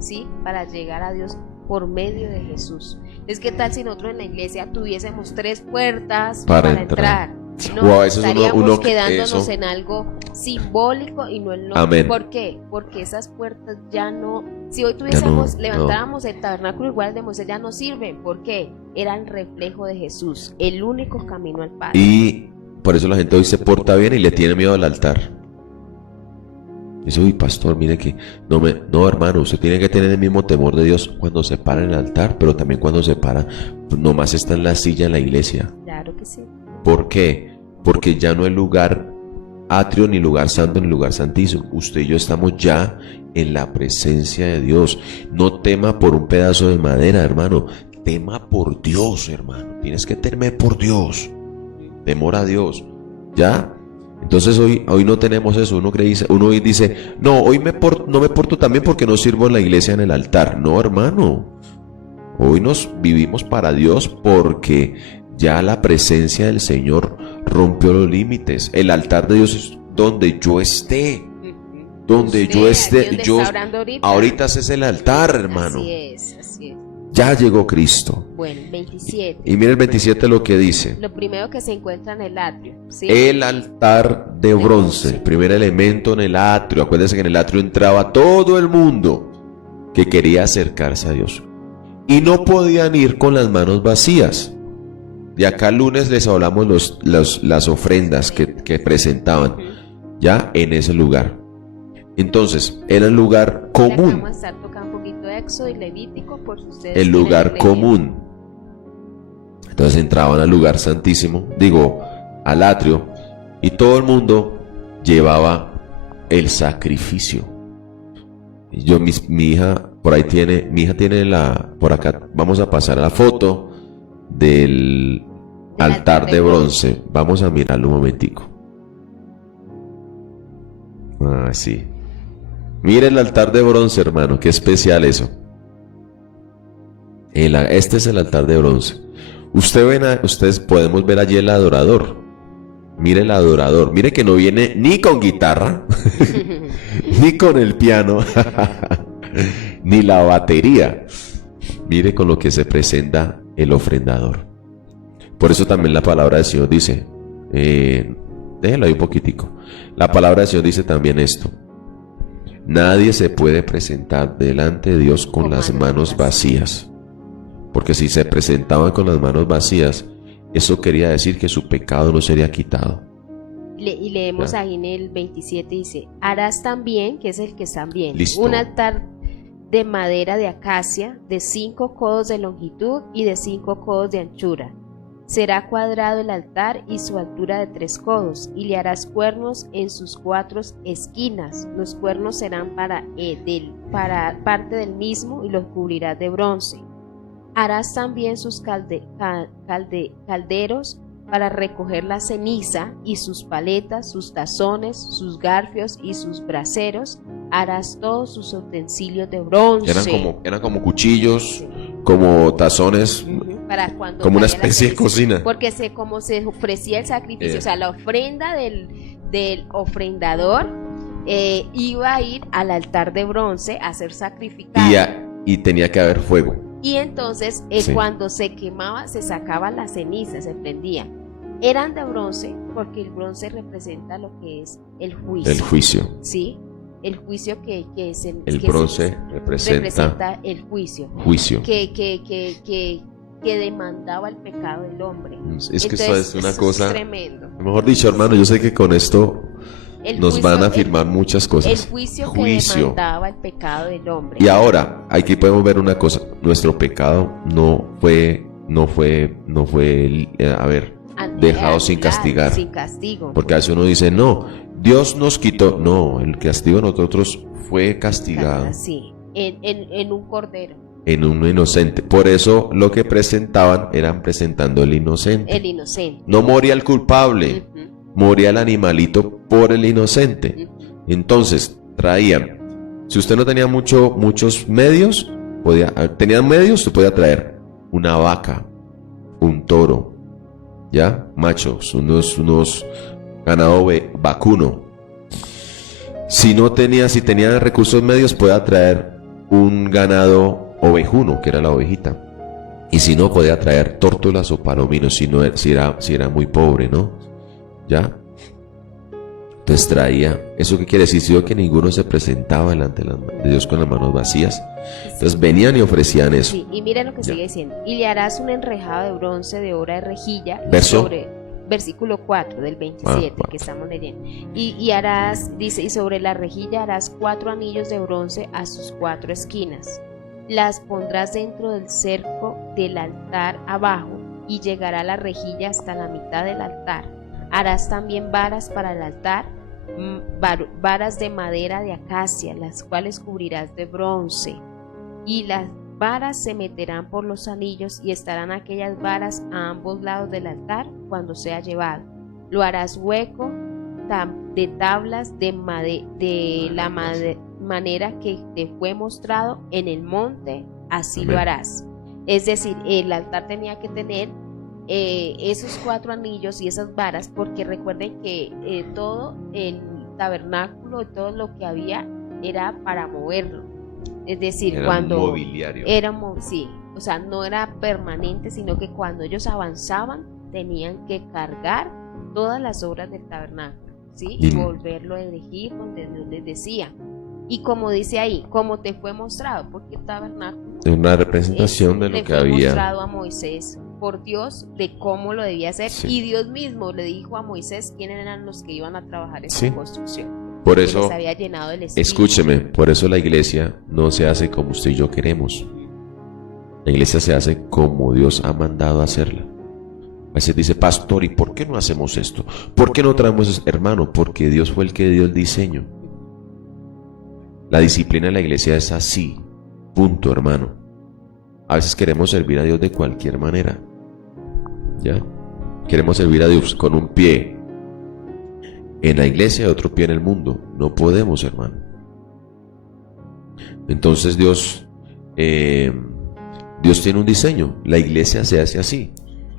¿sí? Para llegar a Dios por medio de Jesús. Es que tal si nosotros en la iglesia tuviésemos 3 puertas para entrar. No, estaríamos quedándonos en algo simbólico y no en lo. Amén. ¿Por qué? Porque esas puertas ya no. Si hoy levantáramos el tabernáculo igual de Moisés, ya no sirven. ¿Por qué? Era el reflejo de Jesús, el único camino al Padre. Y por eso la gente hoy se porta bien y le tiene miedo al altar. Dice, uy, pastor, mire que no, hermano, usted tiene que tener el mismo temor de Dios cuando se para en el altar, pero también cuando se para, nomás está en la silla en la iglesia. Claro que sí. ¿Por qué? Porque ya no es lugar atrio, ni lugar santo, ni lugar santísimo. Usted y yo estamos ya en la presencia de Dios. No tema por un pedazo de madera, hermano. Tema por Dios, hermano. Tienes que temer por Dios. Temor a Dios. ¿Ya? Entonces hoy no tenemos eso. Uno hoy dice, no, hoy no me porto también porque no sirvo en la iglesia en el altar. No, hermano. Hoy nos vivimos para Dios porque ya la presencia del Señor rompió los límites. El altar de Dios es donde yo esté. Donde yo esté. Ahorita ese es el altar, hermano. Así es, así es. Ya llegó Cristo. Bueno, 27. Y mira el 27 lo que dice. Lo primero que se encuentra en el atrio, ¿sí? El altar de bronce, el primer elemento en el atrio. Acuérdense que en el atrio entraba todo el mundo que quería acercarse a Dios. Y no podían ir con las manos vacías. De acá el lunes les hablamos las ofrendas que presentaban ya en ese lugar. Entonces, era el lugar común. Vamos a estar tocando un poquito de Éxodo y Levítico por si ustedes el lugar común. Entonces entraban al lugar santísimo, al atrio, y todo el mundo llevaba el sacrificio. Mi hija por ahí tiene, por acá vamos a pasar a la foto del altar de bronce. Vamos a mirarlo un momentico. Sí. Mire el altar de bronce, hermano, qué especial eso. Este es el altar de bronce. Ustedes podemos ver allí el adorador. Mire el adorador. Mire que no viene ni con guitarra, ni con el piano, ni la batería. Mire con lo que se presenta el ofrendador. Por eso también la palabra del Señor dice, déjenlo ahí un poquitico. La palabra del Señor dice también esto: nadie se puede presentar delante de Dios con las manos vacías. Porque si se presentaban con las manos vacías, eso quería decir que su pecado no sería quitado. Y leemos ahí en el 27, dice, harás también, que es el que están viendo, Listo. Un altar de madera de acacia, de 5 codos de longitud y de 5 codos de anchura. Será cuadrado el altar y su altura de 3 codos, y le harás cuernos en sus 4 esquinas. Los cuernos serán para parte del mismo y los cubrirás de bronce. Harás también sus calderos para recoger la ceniza, y sus paletas, sus tazones, sus garfios y sus braseros. Harás todos sus utensilios de bronce. Eran como cuchillos, sí, como tazones, como una especie de cocina. Porque como se ofrecía el sacrificio, o sea, la ofrenda del ofrendador iba a ir al altar de bronce a ser sacrificado. Y tenía que haber fuego. Y entonces cuando se quemaba, se sacaba la ceniza, se prendía. Eran de bronce porque el bronce representa lo que es el juicio. El juicio. Sí, el juicio que es el bronce representa el juicio. Juicio. Que demandaba el pecado del hombre. Es que esto es una cosa tremendo. Mejor dicho, hermano, yo sé que con esto nos van a afirmar muchas cosas. El juicio que demandaba el pecado del hombre. Y ahora, aquí podemos ver una cosa: nuestro pecado no fue dejado sin castigar. Sin castigo. Porque a veces uno dice, no, Dios nos quitó. No, el castigo de nosotros fue castigado. Sí, en un cordero. En un inocente. Por eso lo que presentaban eran presentando el inocente. El inocente. No moría el culpable. Moría el animalito por el inocente. Entonces traían, si usted no tenía muchos medios, tenían medios, usted podía traer una vaca, un toro, ya, machos, unos ganado vacuno. Si tenía recursos medios, podía traer un ganado ovejuno, que era la ovejita. Y si no, podía traer tórtolas o palominos, si era muy pobre, ¿no? ¿Ya? Entonces traía, ¿eso qué quiere decir? Si que ninguno se presentaba delante de Dios con las manos vacías. Entonces venían y ofrecían eso. Sí, y miren lo que sigue diciendo: y le harás un enrejado de bronce de obra de rejilla. Verso versículo 4 del 27 que estamos leyendo. Y harás, dice, y sobre la rejilla harás 4 anillos de bronce a sus 4 esquinas. Las pondrás dentro del cerco del altar abajo, y llegará la rejilla hasta la mitad del altar. Harás también varas para el altar, varas de madera de acacia, las cuales cubrirás de bronce. Y las varas se meterán por los anillos, y estarán aquellas varas a ambos lados del altar cuando sea llevado. Lo harás hueco de tablas de la manera que te fue mostrado en el monte, así Amén. Lo harás. Es decir, el altar tenía que tener esos 4 anillos y esas varas, porque recuerden que todo el tabernáculo y todo lo que había era para moverlo. Es decir, era cuando mobiliario. Sí, o sea, no era permanente, sino que cuando ellos avanzaban tenían que cargar todas las obras del tabernáculo, ¿sí? Y volverlo a erigir donde Dios les decía. Y como dice ahí, como te fue mostrado, porque el tabernáculo es una representación de lo que había mostrado a Moisés por Dios de cómo lo debía hacer, sí. Y Dios mismo le dijo a Moisés quiénes eran los que iban a trabajar esa construcción. Por eso, les había llenado el espíritu. Escúcheme, por eso la iglesia no se hace como usted y yo queremos. La iglesia se hace como Dios ha mandado hacerla. A veces dice, pastor, ¿y por qué no hacemos esto? ¿Por qué no traemos eso? Hermano, porque Dios fue el que dio el diseño. La disciplina de la iglesia es así, punto, hermano. A veces queremos servir a Dios de cualquier manera, ¿ya? Queremos servir a Dios con un pie en la iglesia y otro pie en el mundo. No podemos, hermano. Entonces Dios tiene un diseño. La iglesia se hace así.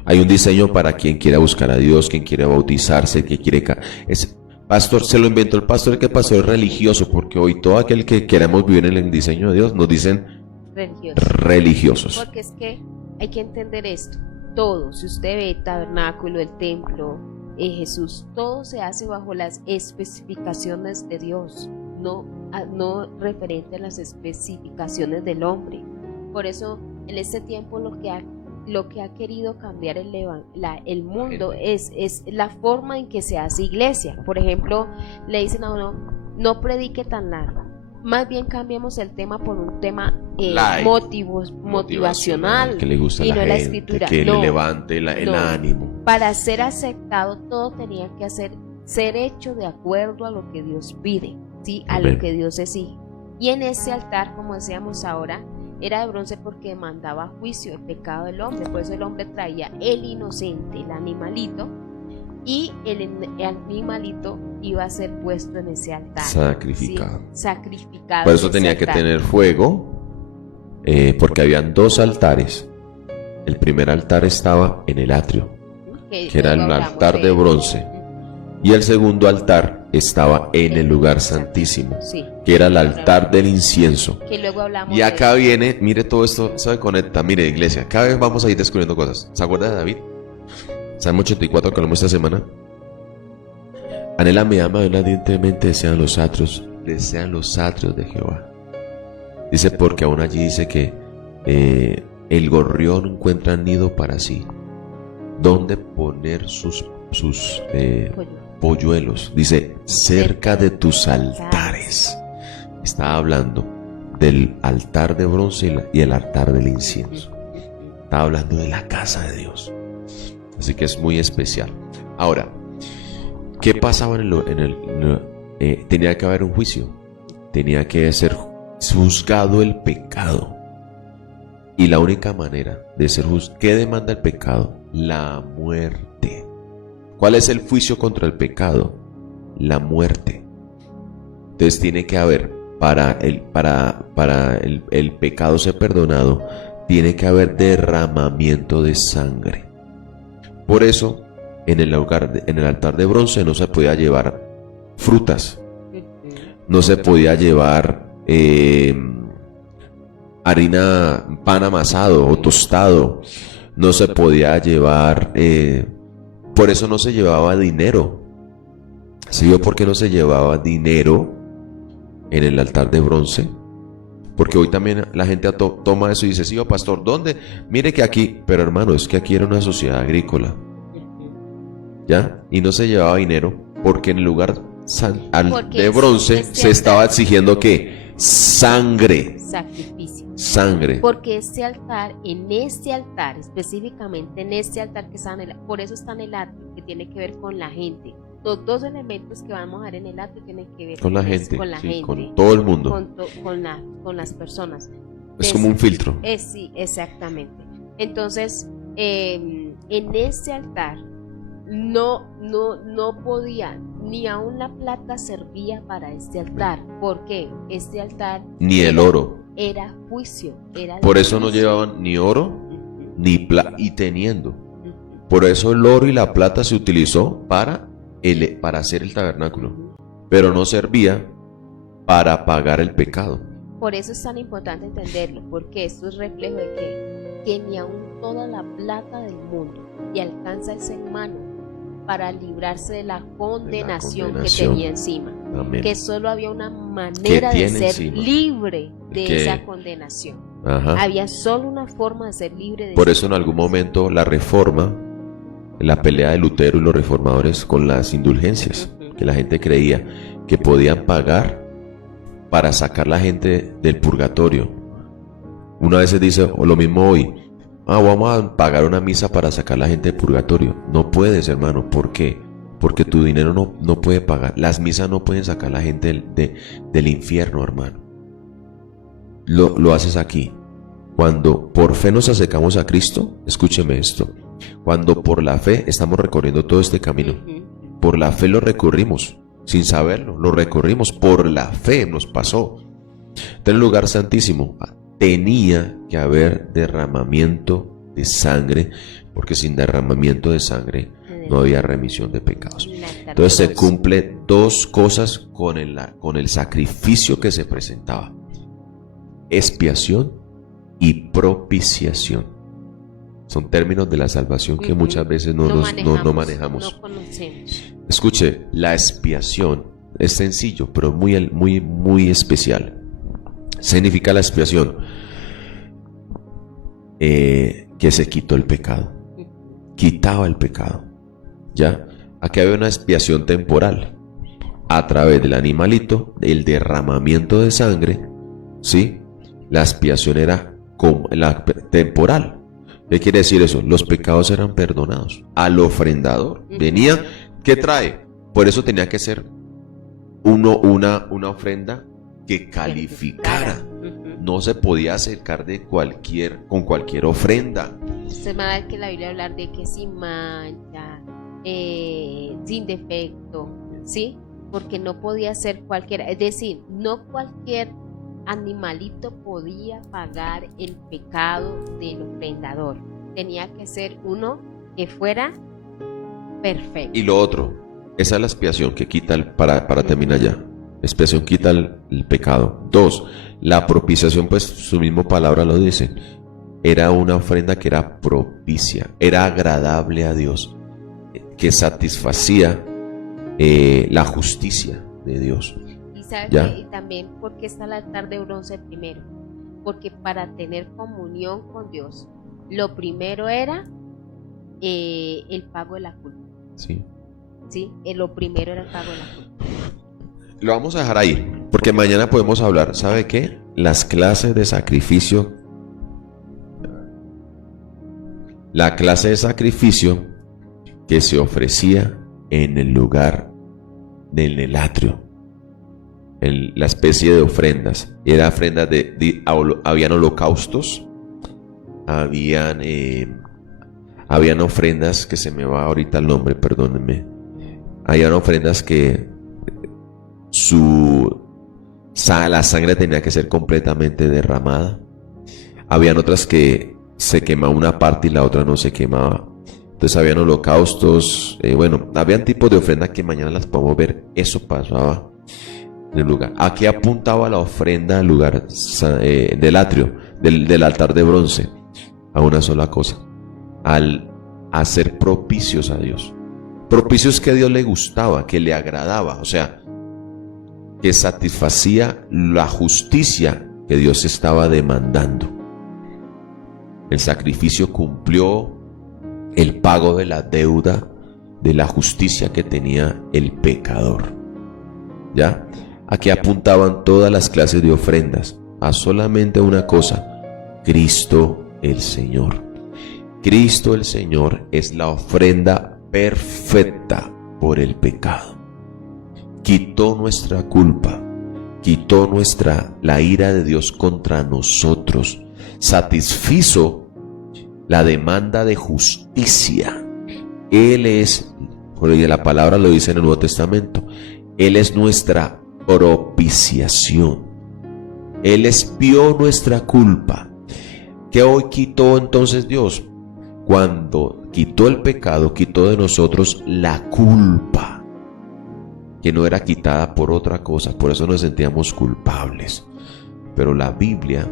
Hay un diseño para quien quiera buscar a Dios, quien quiere bautizarse, quien quiere... Pastor, se lo inventó el pastor, que pastor es religioso, porque hoy todo aquel que queramos vivir en el diseño de Dios nos dicen religiosos. Porque es que hay que entender esto. Todo, si usted ve el tabernáculo, el templo, Jesús, todo se hace bajo las especificaciones de Dios, no referente a las especificaciones del hombre. Por eso en este tiempo lo que ha querido cambiar el mundo es la forma en que se hace iglesia. Por ejemplo, le dicen a uno, no predique tan largo, más bien cambiemos el tema por un tema motivacional, que le gusta y a la no gente, la escritura, que le levante el ánimo. Para ser aceptado todo tenía que ser hecho de acuerdo a lo que Dios pide, ¿sí? A lo que Dios exige. Y en ese altar, como decíamos ahora, era de bronce porque demandaba juicio el pecado del hombre. Por eso el hombre traía el inocente, el animalito, y el animalito iba a ser puesto en ese altar, sacrificado. ¿sí? Sacrificado. Por eso tenía que tener fuego, porque habían 2 altares. El primer altar estaba en el atrio, que era el altar de bronce, y el segundo altar estaba en el lugar santísimo, sí, que era el altar del incienso. Que luego hablamos. Y acá viene, mire todo esto, se conecta, mire iglesia, cada vez vamos a ir descubriendo cosas. ¿Se acuerda de David? Salmo 84 que hablamos esta semana. Anhela mi alma ardientemente, desean los atrios de Jehová. Dice, porque aún allí dice que el gorrión encuentra nido para sí, donde poner sus polluelos. Dice, cerca de tus altares. Está hablando del altar de bronce y el altar del incienso. Está hablando de la casa de Dios. Así que es muy especial. Ahora, ¿qué pasaba tenía que haber un juicio? Tenía que ser juzgado el pecado. Y la única manera de ser juzgado, ¿qué demanda el pecado? La muerte. ¿Cuál es el juicio contra el pecado? La muerte. Entonces tiene que haber, para el pecado ser perdonado, tiene que haber derramamiento de sangre. Por eso, en el altar de bronce no se podía llevar frutas, no se podía llevar harina, pan amasado o tostado, no se podía llevar, por eso no se llevaba dinero. ¿Se vio por qué no se llevaba dinero en el altar de bronce? Porque hoy también la gente toma eso y dice, sí, pastor, ¿dónde? Mire que aquí, pero hermano, es que aquí era una sociedad agrícola. ¿ya? Y no se llevaba dinero porque en el lugar de bronce se estaba exigiendo que sangre. Sacrificio. Sangre. Porque en este altar, específicamente en este altar que está en el, por eso está en el atrio, que tiene que ver con la gente. Los dos elementos que vamos a ver en el atrio tienen que ver con la gente, gente, con todo el mundo, con las personas. Es como un filtro. Sí, exactamente. Entonces, en este altar no podía, ni aún la plata servía para este altar. ¿Por qué? Este altar ni el oro era juicio. Por eso no llevaban ni oro ni plata, y teniendo. Por eso el oro y la plata se utilizó para hacer el tabernáculo, pero no servía para pagar el pecado. Por eso es tan importante entenderlo, porque esto es reflejo de que ni aún toda la plata del mundo y alcanza el ser humano para librarse de la condenación que tenía encima. Amén. Que solo había una manera de ser libre de esa condenación. Ajá. Había solo una forma de ser libre de Por eso en algún momento la reforma, la pelea de Lutero y los reformadores con las indulgencias, que la gente creía que podían pagar para sacar la gente del purgatorio. Una vez se dice, o lo mismo hoy, vamos a pagar una misa para sacar la gente del purgatorio. No puedes, hermano. ¿Por qué? Porque tu dinero no puede pagar. Las misas no pueden sacar la gente del infierno, hermano. Lo haces aquí. Cuando por fe nos acercamos a Cristo, escúcheme esto. Cuando por la fe estamos recorriendo todo este camino, por la fe lo recorrimos, sin saberlo, lo recorrimos, por la fe nos pasó. En el lugar santísimo tenía que haber derramamiento de sangre, porque sin derramamiento de sangre no había remisión de pecados. Entonces se cumple dos cosas con el sacrificio que se presentaba: expiación y propiciación. Son términos de la salvación que muchas veces no manejamos. No conocemos. Escuche, la expiación es sencillo, pero muy especial. Significa la expiación que se quitó el pecado, quitaba el pecado. ¿Ya? Aquí había una expiación temporal a través del animalito, el derramamiento de sangre, ¿sí? La expiación era temporal. ¿Qué quiere decir eso? Los pecados eran perdonados al ofrendador. Venía, ¿qué trae? Por eso tenía que ser una ofrenda que calificara. No se podía acercar con cualquier ofrenda. Usted va a ver que la Biblia habla de que sin mancha, sin defecto, ¿sí? Porque no podía ser cualquiera, es decir, no cualquier animalito podía pagar el pecado del ofrendador. Tenía que ser uno que fuera perfecto. Y lo otro, esa es la expiación que quita para terminar ya. Expiación quita el pecado. 2, la propiciación, pues su misma palabra lo dice. Era una ofrenda que era propicia, era agradable a Dios, que satisfacía la justicia de Dios. Y también porque está el altar de bronce primero, porque para tener comunión con Dios, lo primero era el pago de la culpa. Sí. Lo primero era el pago de la culpa. Lo vamos a dejar ahí, porque mañana podemos hablar, ¿sabe qué? Las clases de sacrificio. La clase de sacrificio que se ofrecía en el lugar, en el atrio. La especie de ofrendas. Era ofrendas habían holocaustos, habían ofrendas que se me va ahorita el nombre, perdónenme. Habían ofrendas que la sangre tenía que ser completamente derramada. Habían otras que se quemaba una parte y la otra no se quemaba. Entonces habían holocaustos, habían tipos de ofrendas que mañana las podemos ver. Eso pasaba en el lugar. Aquí apuntaba la ofrenda al lugar del atrio, del altar de bronce, a una sola cosa: al hacer propicios a Dios. Propicios que a Dios le gustaba, que le agradaba, o sea, que satisfacía la justicia que Dios estaba demandando. El sacrificio cumplió el pago de la deuda de la justicia que tenía el pecador. ¿Ya? Aquí apuntaban todas las clases de ofrendas a solamente una cosa: Cristo el Señor. Cristo el Señor es la ofrenda perfecta por el pecado. Quitó nuestra culpa, quitó la ira de Dios contra nosotros, satisfizo la demanda de justicia. Él es, porque la palabra lo dice en el Nuevo Testamento, Él es nuestra propiciación. Él expió nuestra culpa. ¿Qué hoy quitó entonces Dios? Cuando quitó el pecado, quitó de nosotros la culpa, que no era quitada por otra cosa, por eso nos sentíamos culpables. Pero la Biblia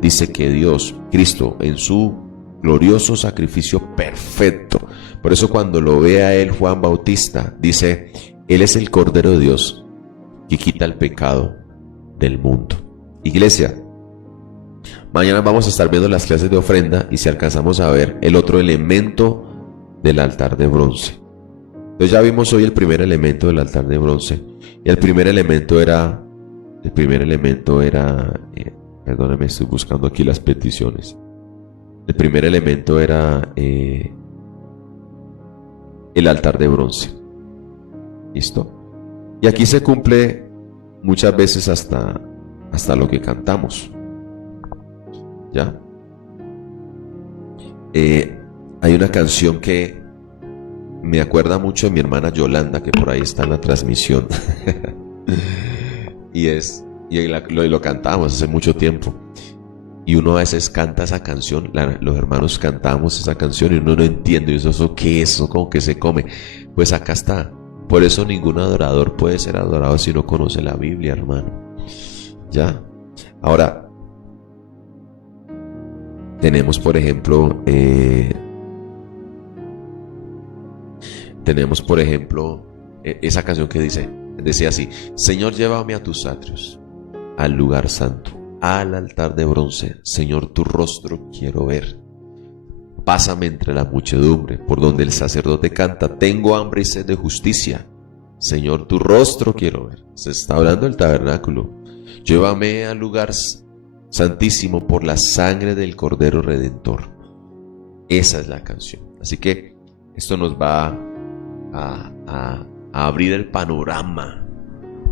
dice que Dios, Cristo, en su glorioso sacrificio perfecto, por eso cuando lo ve a él Juan Bautista, dice: Él es el Cordero de Dios que quita el pecado del mundo. Iglesia, mañana vamos a estar viendo las clases de ofrenda y si alcanzamos a ver el otro elemento del altar de bronce. Entonces ya vimos hoy el primer elemento del altar de bronce. Y el primer elemento era, perdónenme, estoy buscando aquí las peticiones. El primer elemento era el altar de bronce. ¿Listo? Y aquí se cumple muchas veces hasta lo que cantamos. ¿Ya? Hay una canción que me acuerda mucho de mi hermana Yolanda, que por ahí está en la transmisión. y lo cantamos hace mucho tiempo. Y uno a veces canta esa canción, los hermanos cantamos esa canción y uno no entiende. Y ¿eso qué es? ¿Eso como que se come? Pues acá está. Por eso ningún adorador puede ser adorado si no conoce la Biblia, hermano. ¿Ya? Ahora, tenemos por ejemplo esa canción que decía así: Señor, llévame a tus atrios, al lugar santo, al altar de bronce. Señor, tu rostro quiero ver. Pásame entre la muchedumbre, por donde el sacerdote canta: tengo hambre y sed de justicia. Señor, tu rostro quiero ver. Se está hablando del tabernáculo. Llévame al lugar santísimo por la sangre del Cordero Redentor. Esa es la canción. Así que esto nos va a abrir el panorama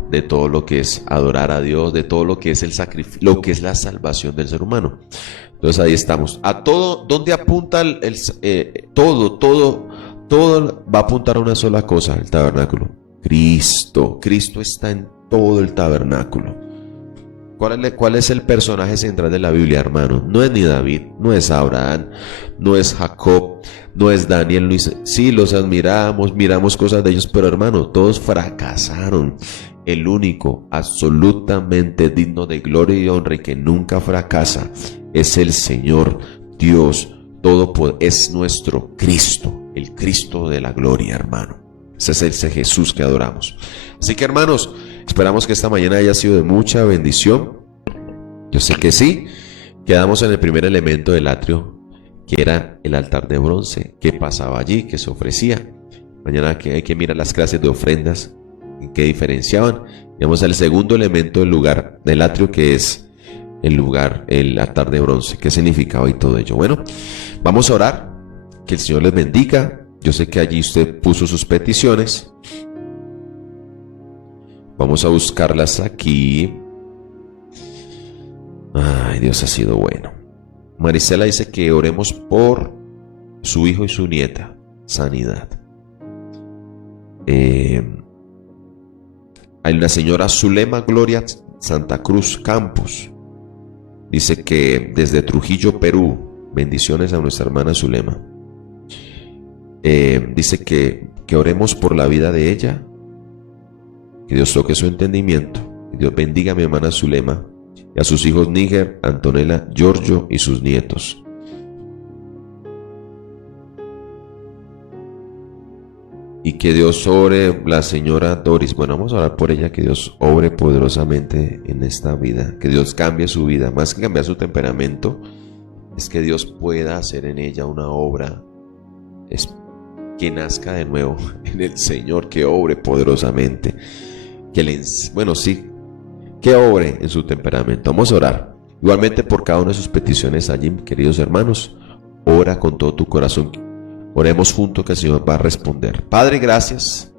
de todo lo que es adorar a Dios, de todo lo que es el sacrificio, lo que es la salvación del ser humano. Entonces ahí estamos. A todo, ¿dónde apunta todo va a apuntar a una sola cosa: el tabernáculo. Cristo está en todo el tabernáculo. ¿Cuál es el personaje central de la Biblia, hermano? No es ni David, no es Abraham, no es Jacob, no es Daniel, no es... Sí, los admiramos, miramos cosas de ellos, pero hermano, todos fracasaron. El único absolutamente digno de gloria y honra y que nunca fracasa es el Señor Dios Todopoderoso, es nuestro Cristo, el Cristo de la gloria, hermano. Ese es ese Jesús que adoramos. Así que, hermanos, esperamos que esta mañana haya sido de mucha bendición. Yo sé que sí. Quedamos en el primer elemento del atrio, que era el altar de bronce. ¿Qué pasaba allí? ¿Qué se ofrecía? Mañana hay que mirar las clases de ofrendas, en qué diferenciaban. Vamos al segundo elemento del lugar del atrio, que es el altar de bronce. ¿Qué significaba y todo ello? Bueno, vamos a orar. Que el Señor les bendiga. Yo sé que allí usted puso sus peticiones. Vamos a buscarlas aquí. Ay, Dios ha sido bueno. Marisela dice que oremos por su hijo y su nieta. Sanidad. Hay una señora Zulema Gloria Santa Cruz Campos. Dice que desde Trujillo, Perú. Bendiciones a nuestra hermana Zulema. Dice que oremos por la vida de ella, que Dios toque su entendimiento, que Dios bendiga a mi hermana Zulema y a sus hijos Níger, Antonella, Giorgio y sus nietos. Y que Dios obre la señora Doris. Bueno, vamos a orar por ella, que Dios obre poderosamente en esta vida, que Dios cambie su vida, más que cambiar su temperamento, es que Dios pueda hacer en ella una obra que nazca de nuevo en el Señor, que obre poderosamente, que obre en su temperamento. Vamos a orar igualmente por cada una de sus peticiones allí, queridos hermanos. Ora con todo tu corazón. Oremos juntos, que el Señor va a responder. Padre, gracias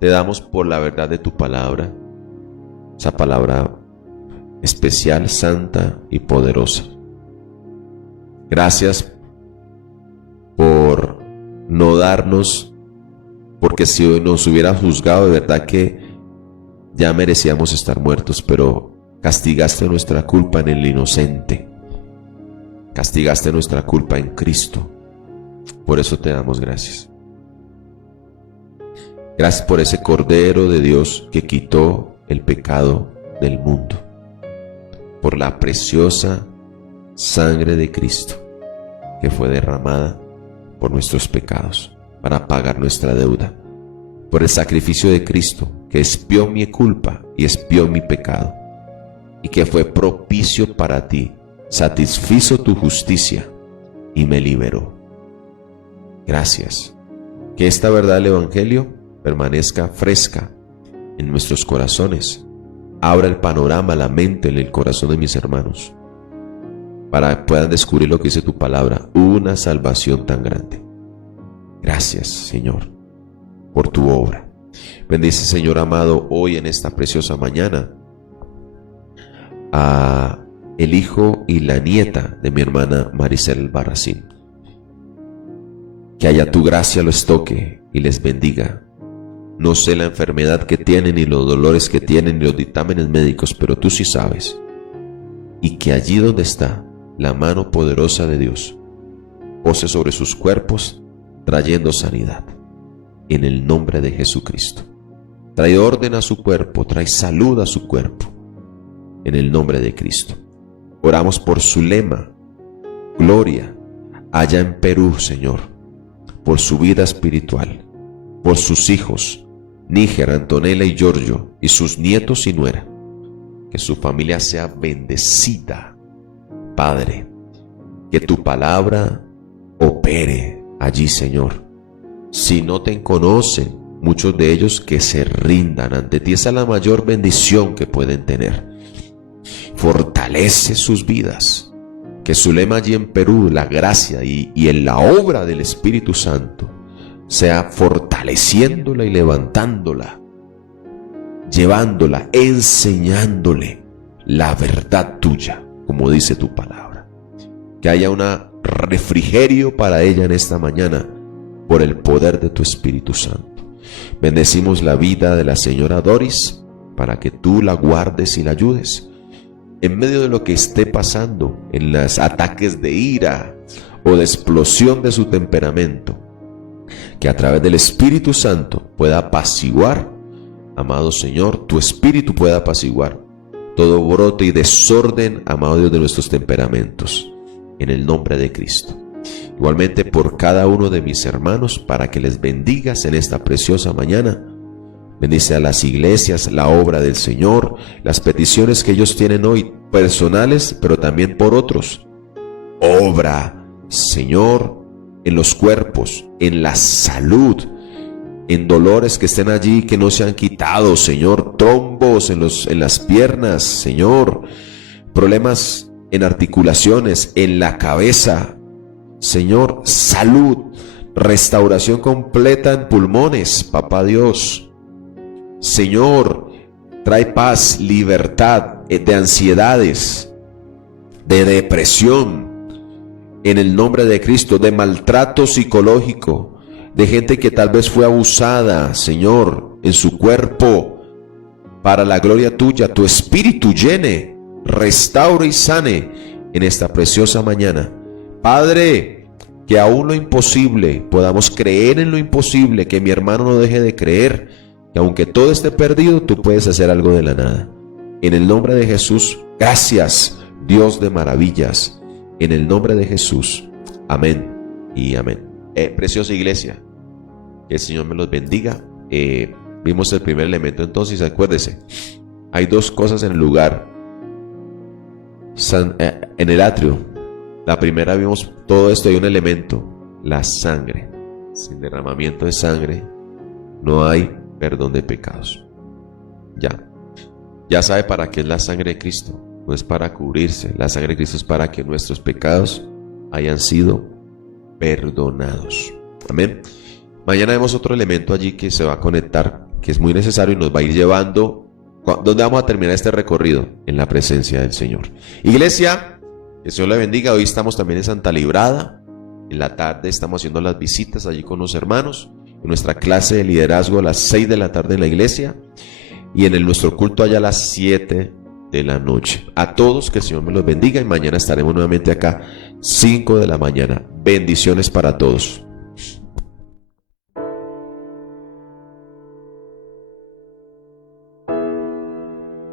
te damos por la verdad de tu palabra, esa palabra especial, santa y poderosa. Gracias por no darnos, porque si hoy nos hubiera juzgado, de verdad que ya merecíamos estar muertos, pero castigaste nuestra culpa en el inocente, castigaste nuestra culpa en Cristo. Por eso te damos gracias. Gracias por ese Cordero de Dios que quitó el pecado del mundo, por la preciosa sangre de Cristo que fue derramada por nuestros pecados para pagar nuestra deuda, por el sacrificio de Cristo que expió mi culpa y expió mi pecado, y que fue propicio para ti, satisfizo tu justicia y me liberó. Gracias. Que esta verdad del Evangelio permanezca fresca en nuestros corazones. Abra el panorama, la mente, el corazón de mis hermanos, para que puedan descubrir lo que dice tu palabra, una salvación tan grande. Gracias, Señor, por tu obra. Bendice, Señor amado, hoy en esta preciosa mañana a el hijo y la nieta de mi hermana Maricel Albarracín. Que haya tu gracia los toque y les bendiga. No sé la enfermedad que tienen, ni los dolores que tienen, ni los dictámenes médicos, pero tú sí sabes. Y que allí donde está la mano poderosa de Dios pose sobre sus cuerpos, trayendo sanidad. En el nombre de Jesucristo. Trae orden a su cuerpo, trae salud a su cuerpo. En el nombre de Cristo. Oramos por Zulema, Gloria, allá en Perú, Señor, por su vida espiritual, por sus hijos, Níger, Antonella y Giorgio, y sus nietos y nuera. Que su familia sea bendecida, Padre. Que tu palabra opere allí, Señor. Si no te conocen, muchos de ellos que se rindan ante ti. Esa es la mayor bendición que pueden tener. Fortalece sus vidas. Que Zulema allí en Perú, la gracia y en la obra del Espíritu Santo sea fortaleciéndola y levantándola, llevándola, enseñándole la verdad tuya, como dice tu palabra. Que haya un refrigerio para ella en esta mañana por el poder de tu Espíritu Santo. Bendecimos la vida de la señora Doris para que tú la guardes y la ayudes en medio de lo que esté pasando, en los ataques de ira o de explosión de su temperamento. Que a través del Espíritu Santo pueda apaciguar, amado Señor, tu Espíritu pueda apaciguar todo brote y desorden, amado Dios, de nuestros temperamentos, en el nombre de Cristo. Igualmente por cada uno de mis hermanos, para que les bendigas en esta preciosa mañana. Bendice a las iglesias, la obra del Señor, las peticiones que ellos tienen hoy, personales, pero también por otros. Obra, Señor, en los cuerpos, en la salud, en dolores que estén allí que no se han quitado, Señor, trombos en las piernas, Señor, problemas en articulaciones, en la cabeza, Señor, salud, restauración completa en pulmones, Papá Dios. Señor, trae paz, libertad de ansiedades, de depresión, en el nombre de Cristo, de maltrato psicológico, de gente que tal vez fue abusada, Señor, en su cuerpo, para la gloria tuya. Tu Espíritu llene, restaure y sane en esta preciosa mañana. Padre, que aún lo imposible, podamos creer en lo imposible, que mi hermano no deje de creer, que aunque todo esté perdido, tú puedes hacer algo de la nada. En el nombre de Jesús, gracias, Dios de maravillas. En el nombre de Jesús, amén y amén. Preciosa iglesia, que el Señor me los bendiga. Vimos el primer elemento, entonces acuérdese, hay dos cosas en el lugar, en el atrio. La primera vimos todo esto, hay un elemento, la sangre. sin derramamiento de sangre no hay perdón de pecados. Ya sabe para qué es la sangre de Cristo. No es para cubrirse. La sangre de Cristo es para que nuestros pecados hayan sido perdonados. Amén. Mañana vemos otro elemento allí que se va a conectar, que es muy necesario y nos va a ir llevando. ¿Dónde vamos a terminar este recorrido? En la presencia del Señor. Iglesia, que el Señor le bendiga. Hoy estamos también en Santa Librada. En la tarde estamos haciendo las visitas allí con los hermanos. En nuestra clase de liderazgo a las 6 de la tarde en la iglesia. Y en nuestro culto allá a las 7 de la noche. A todos, que el Señor me los bendiga. Y mañana estaremos nuevamente acá, 5 de la mañana. Bendiciones para todos.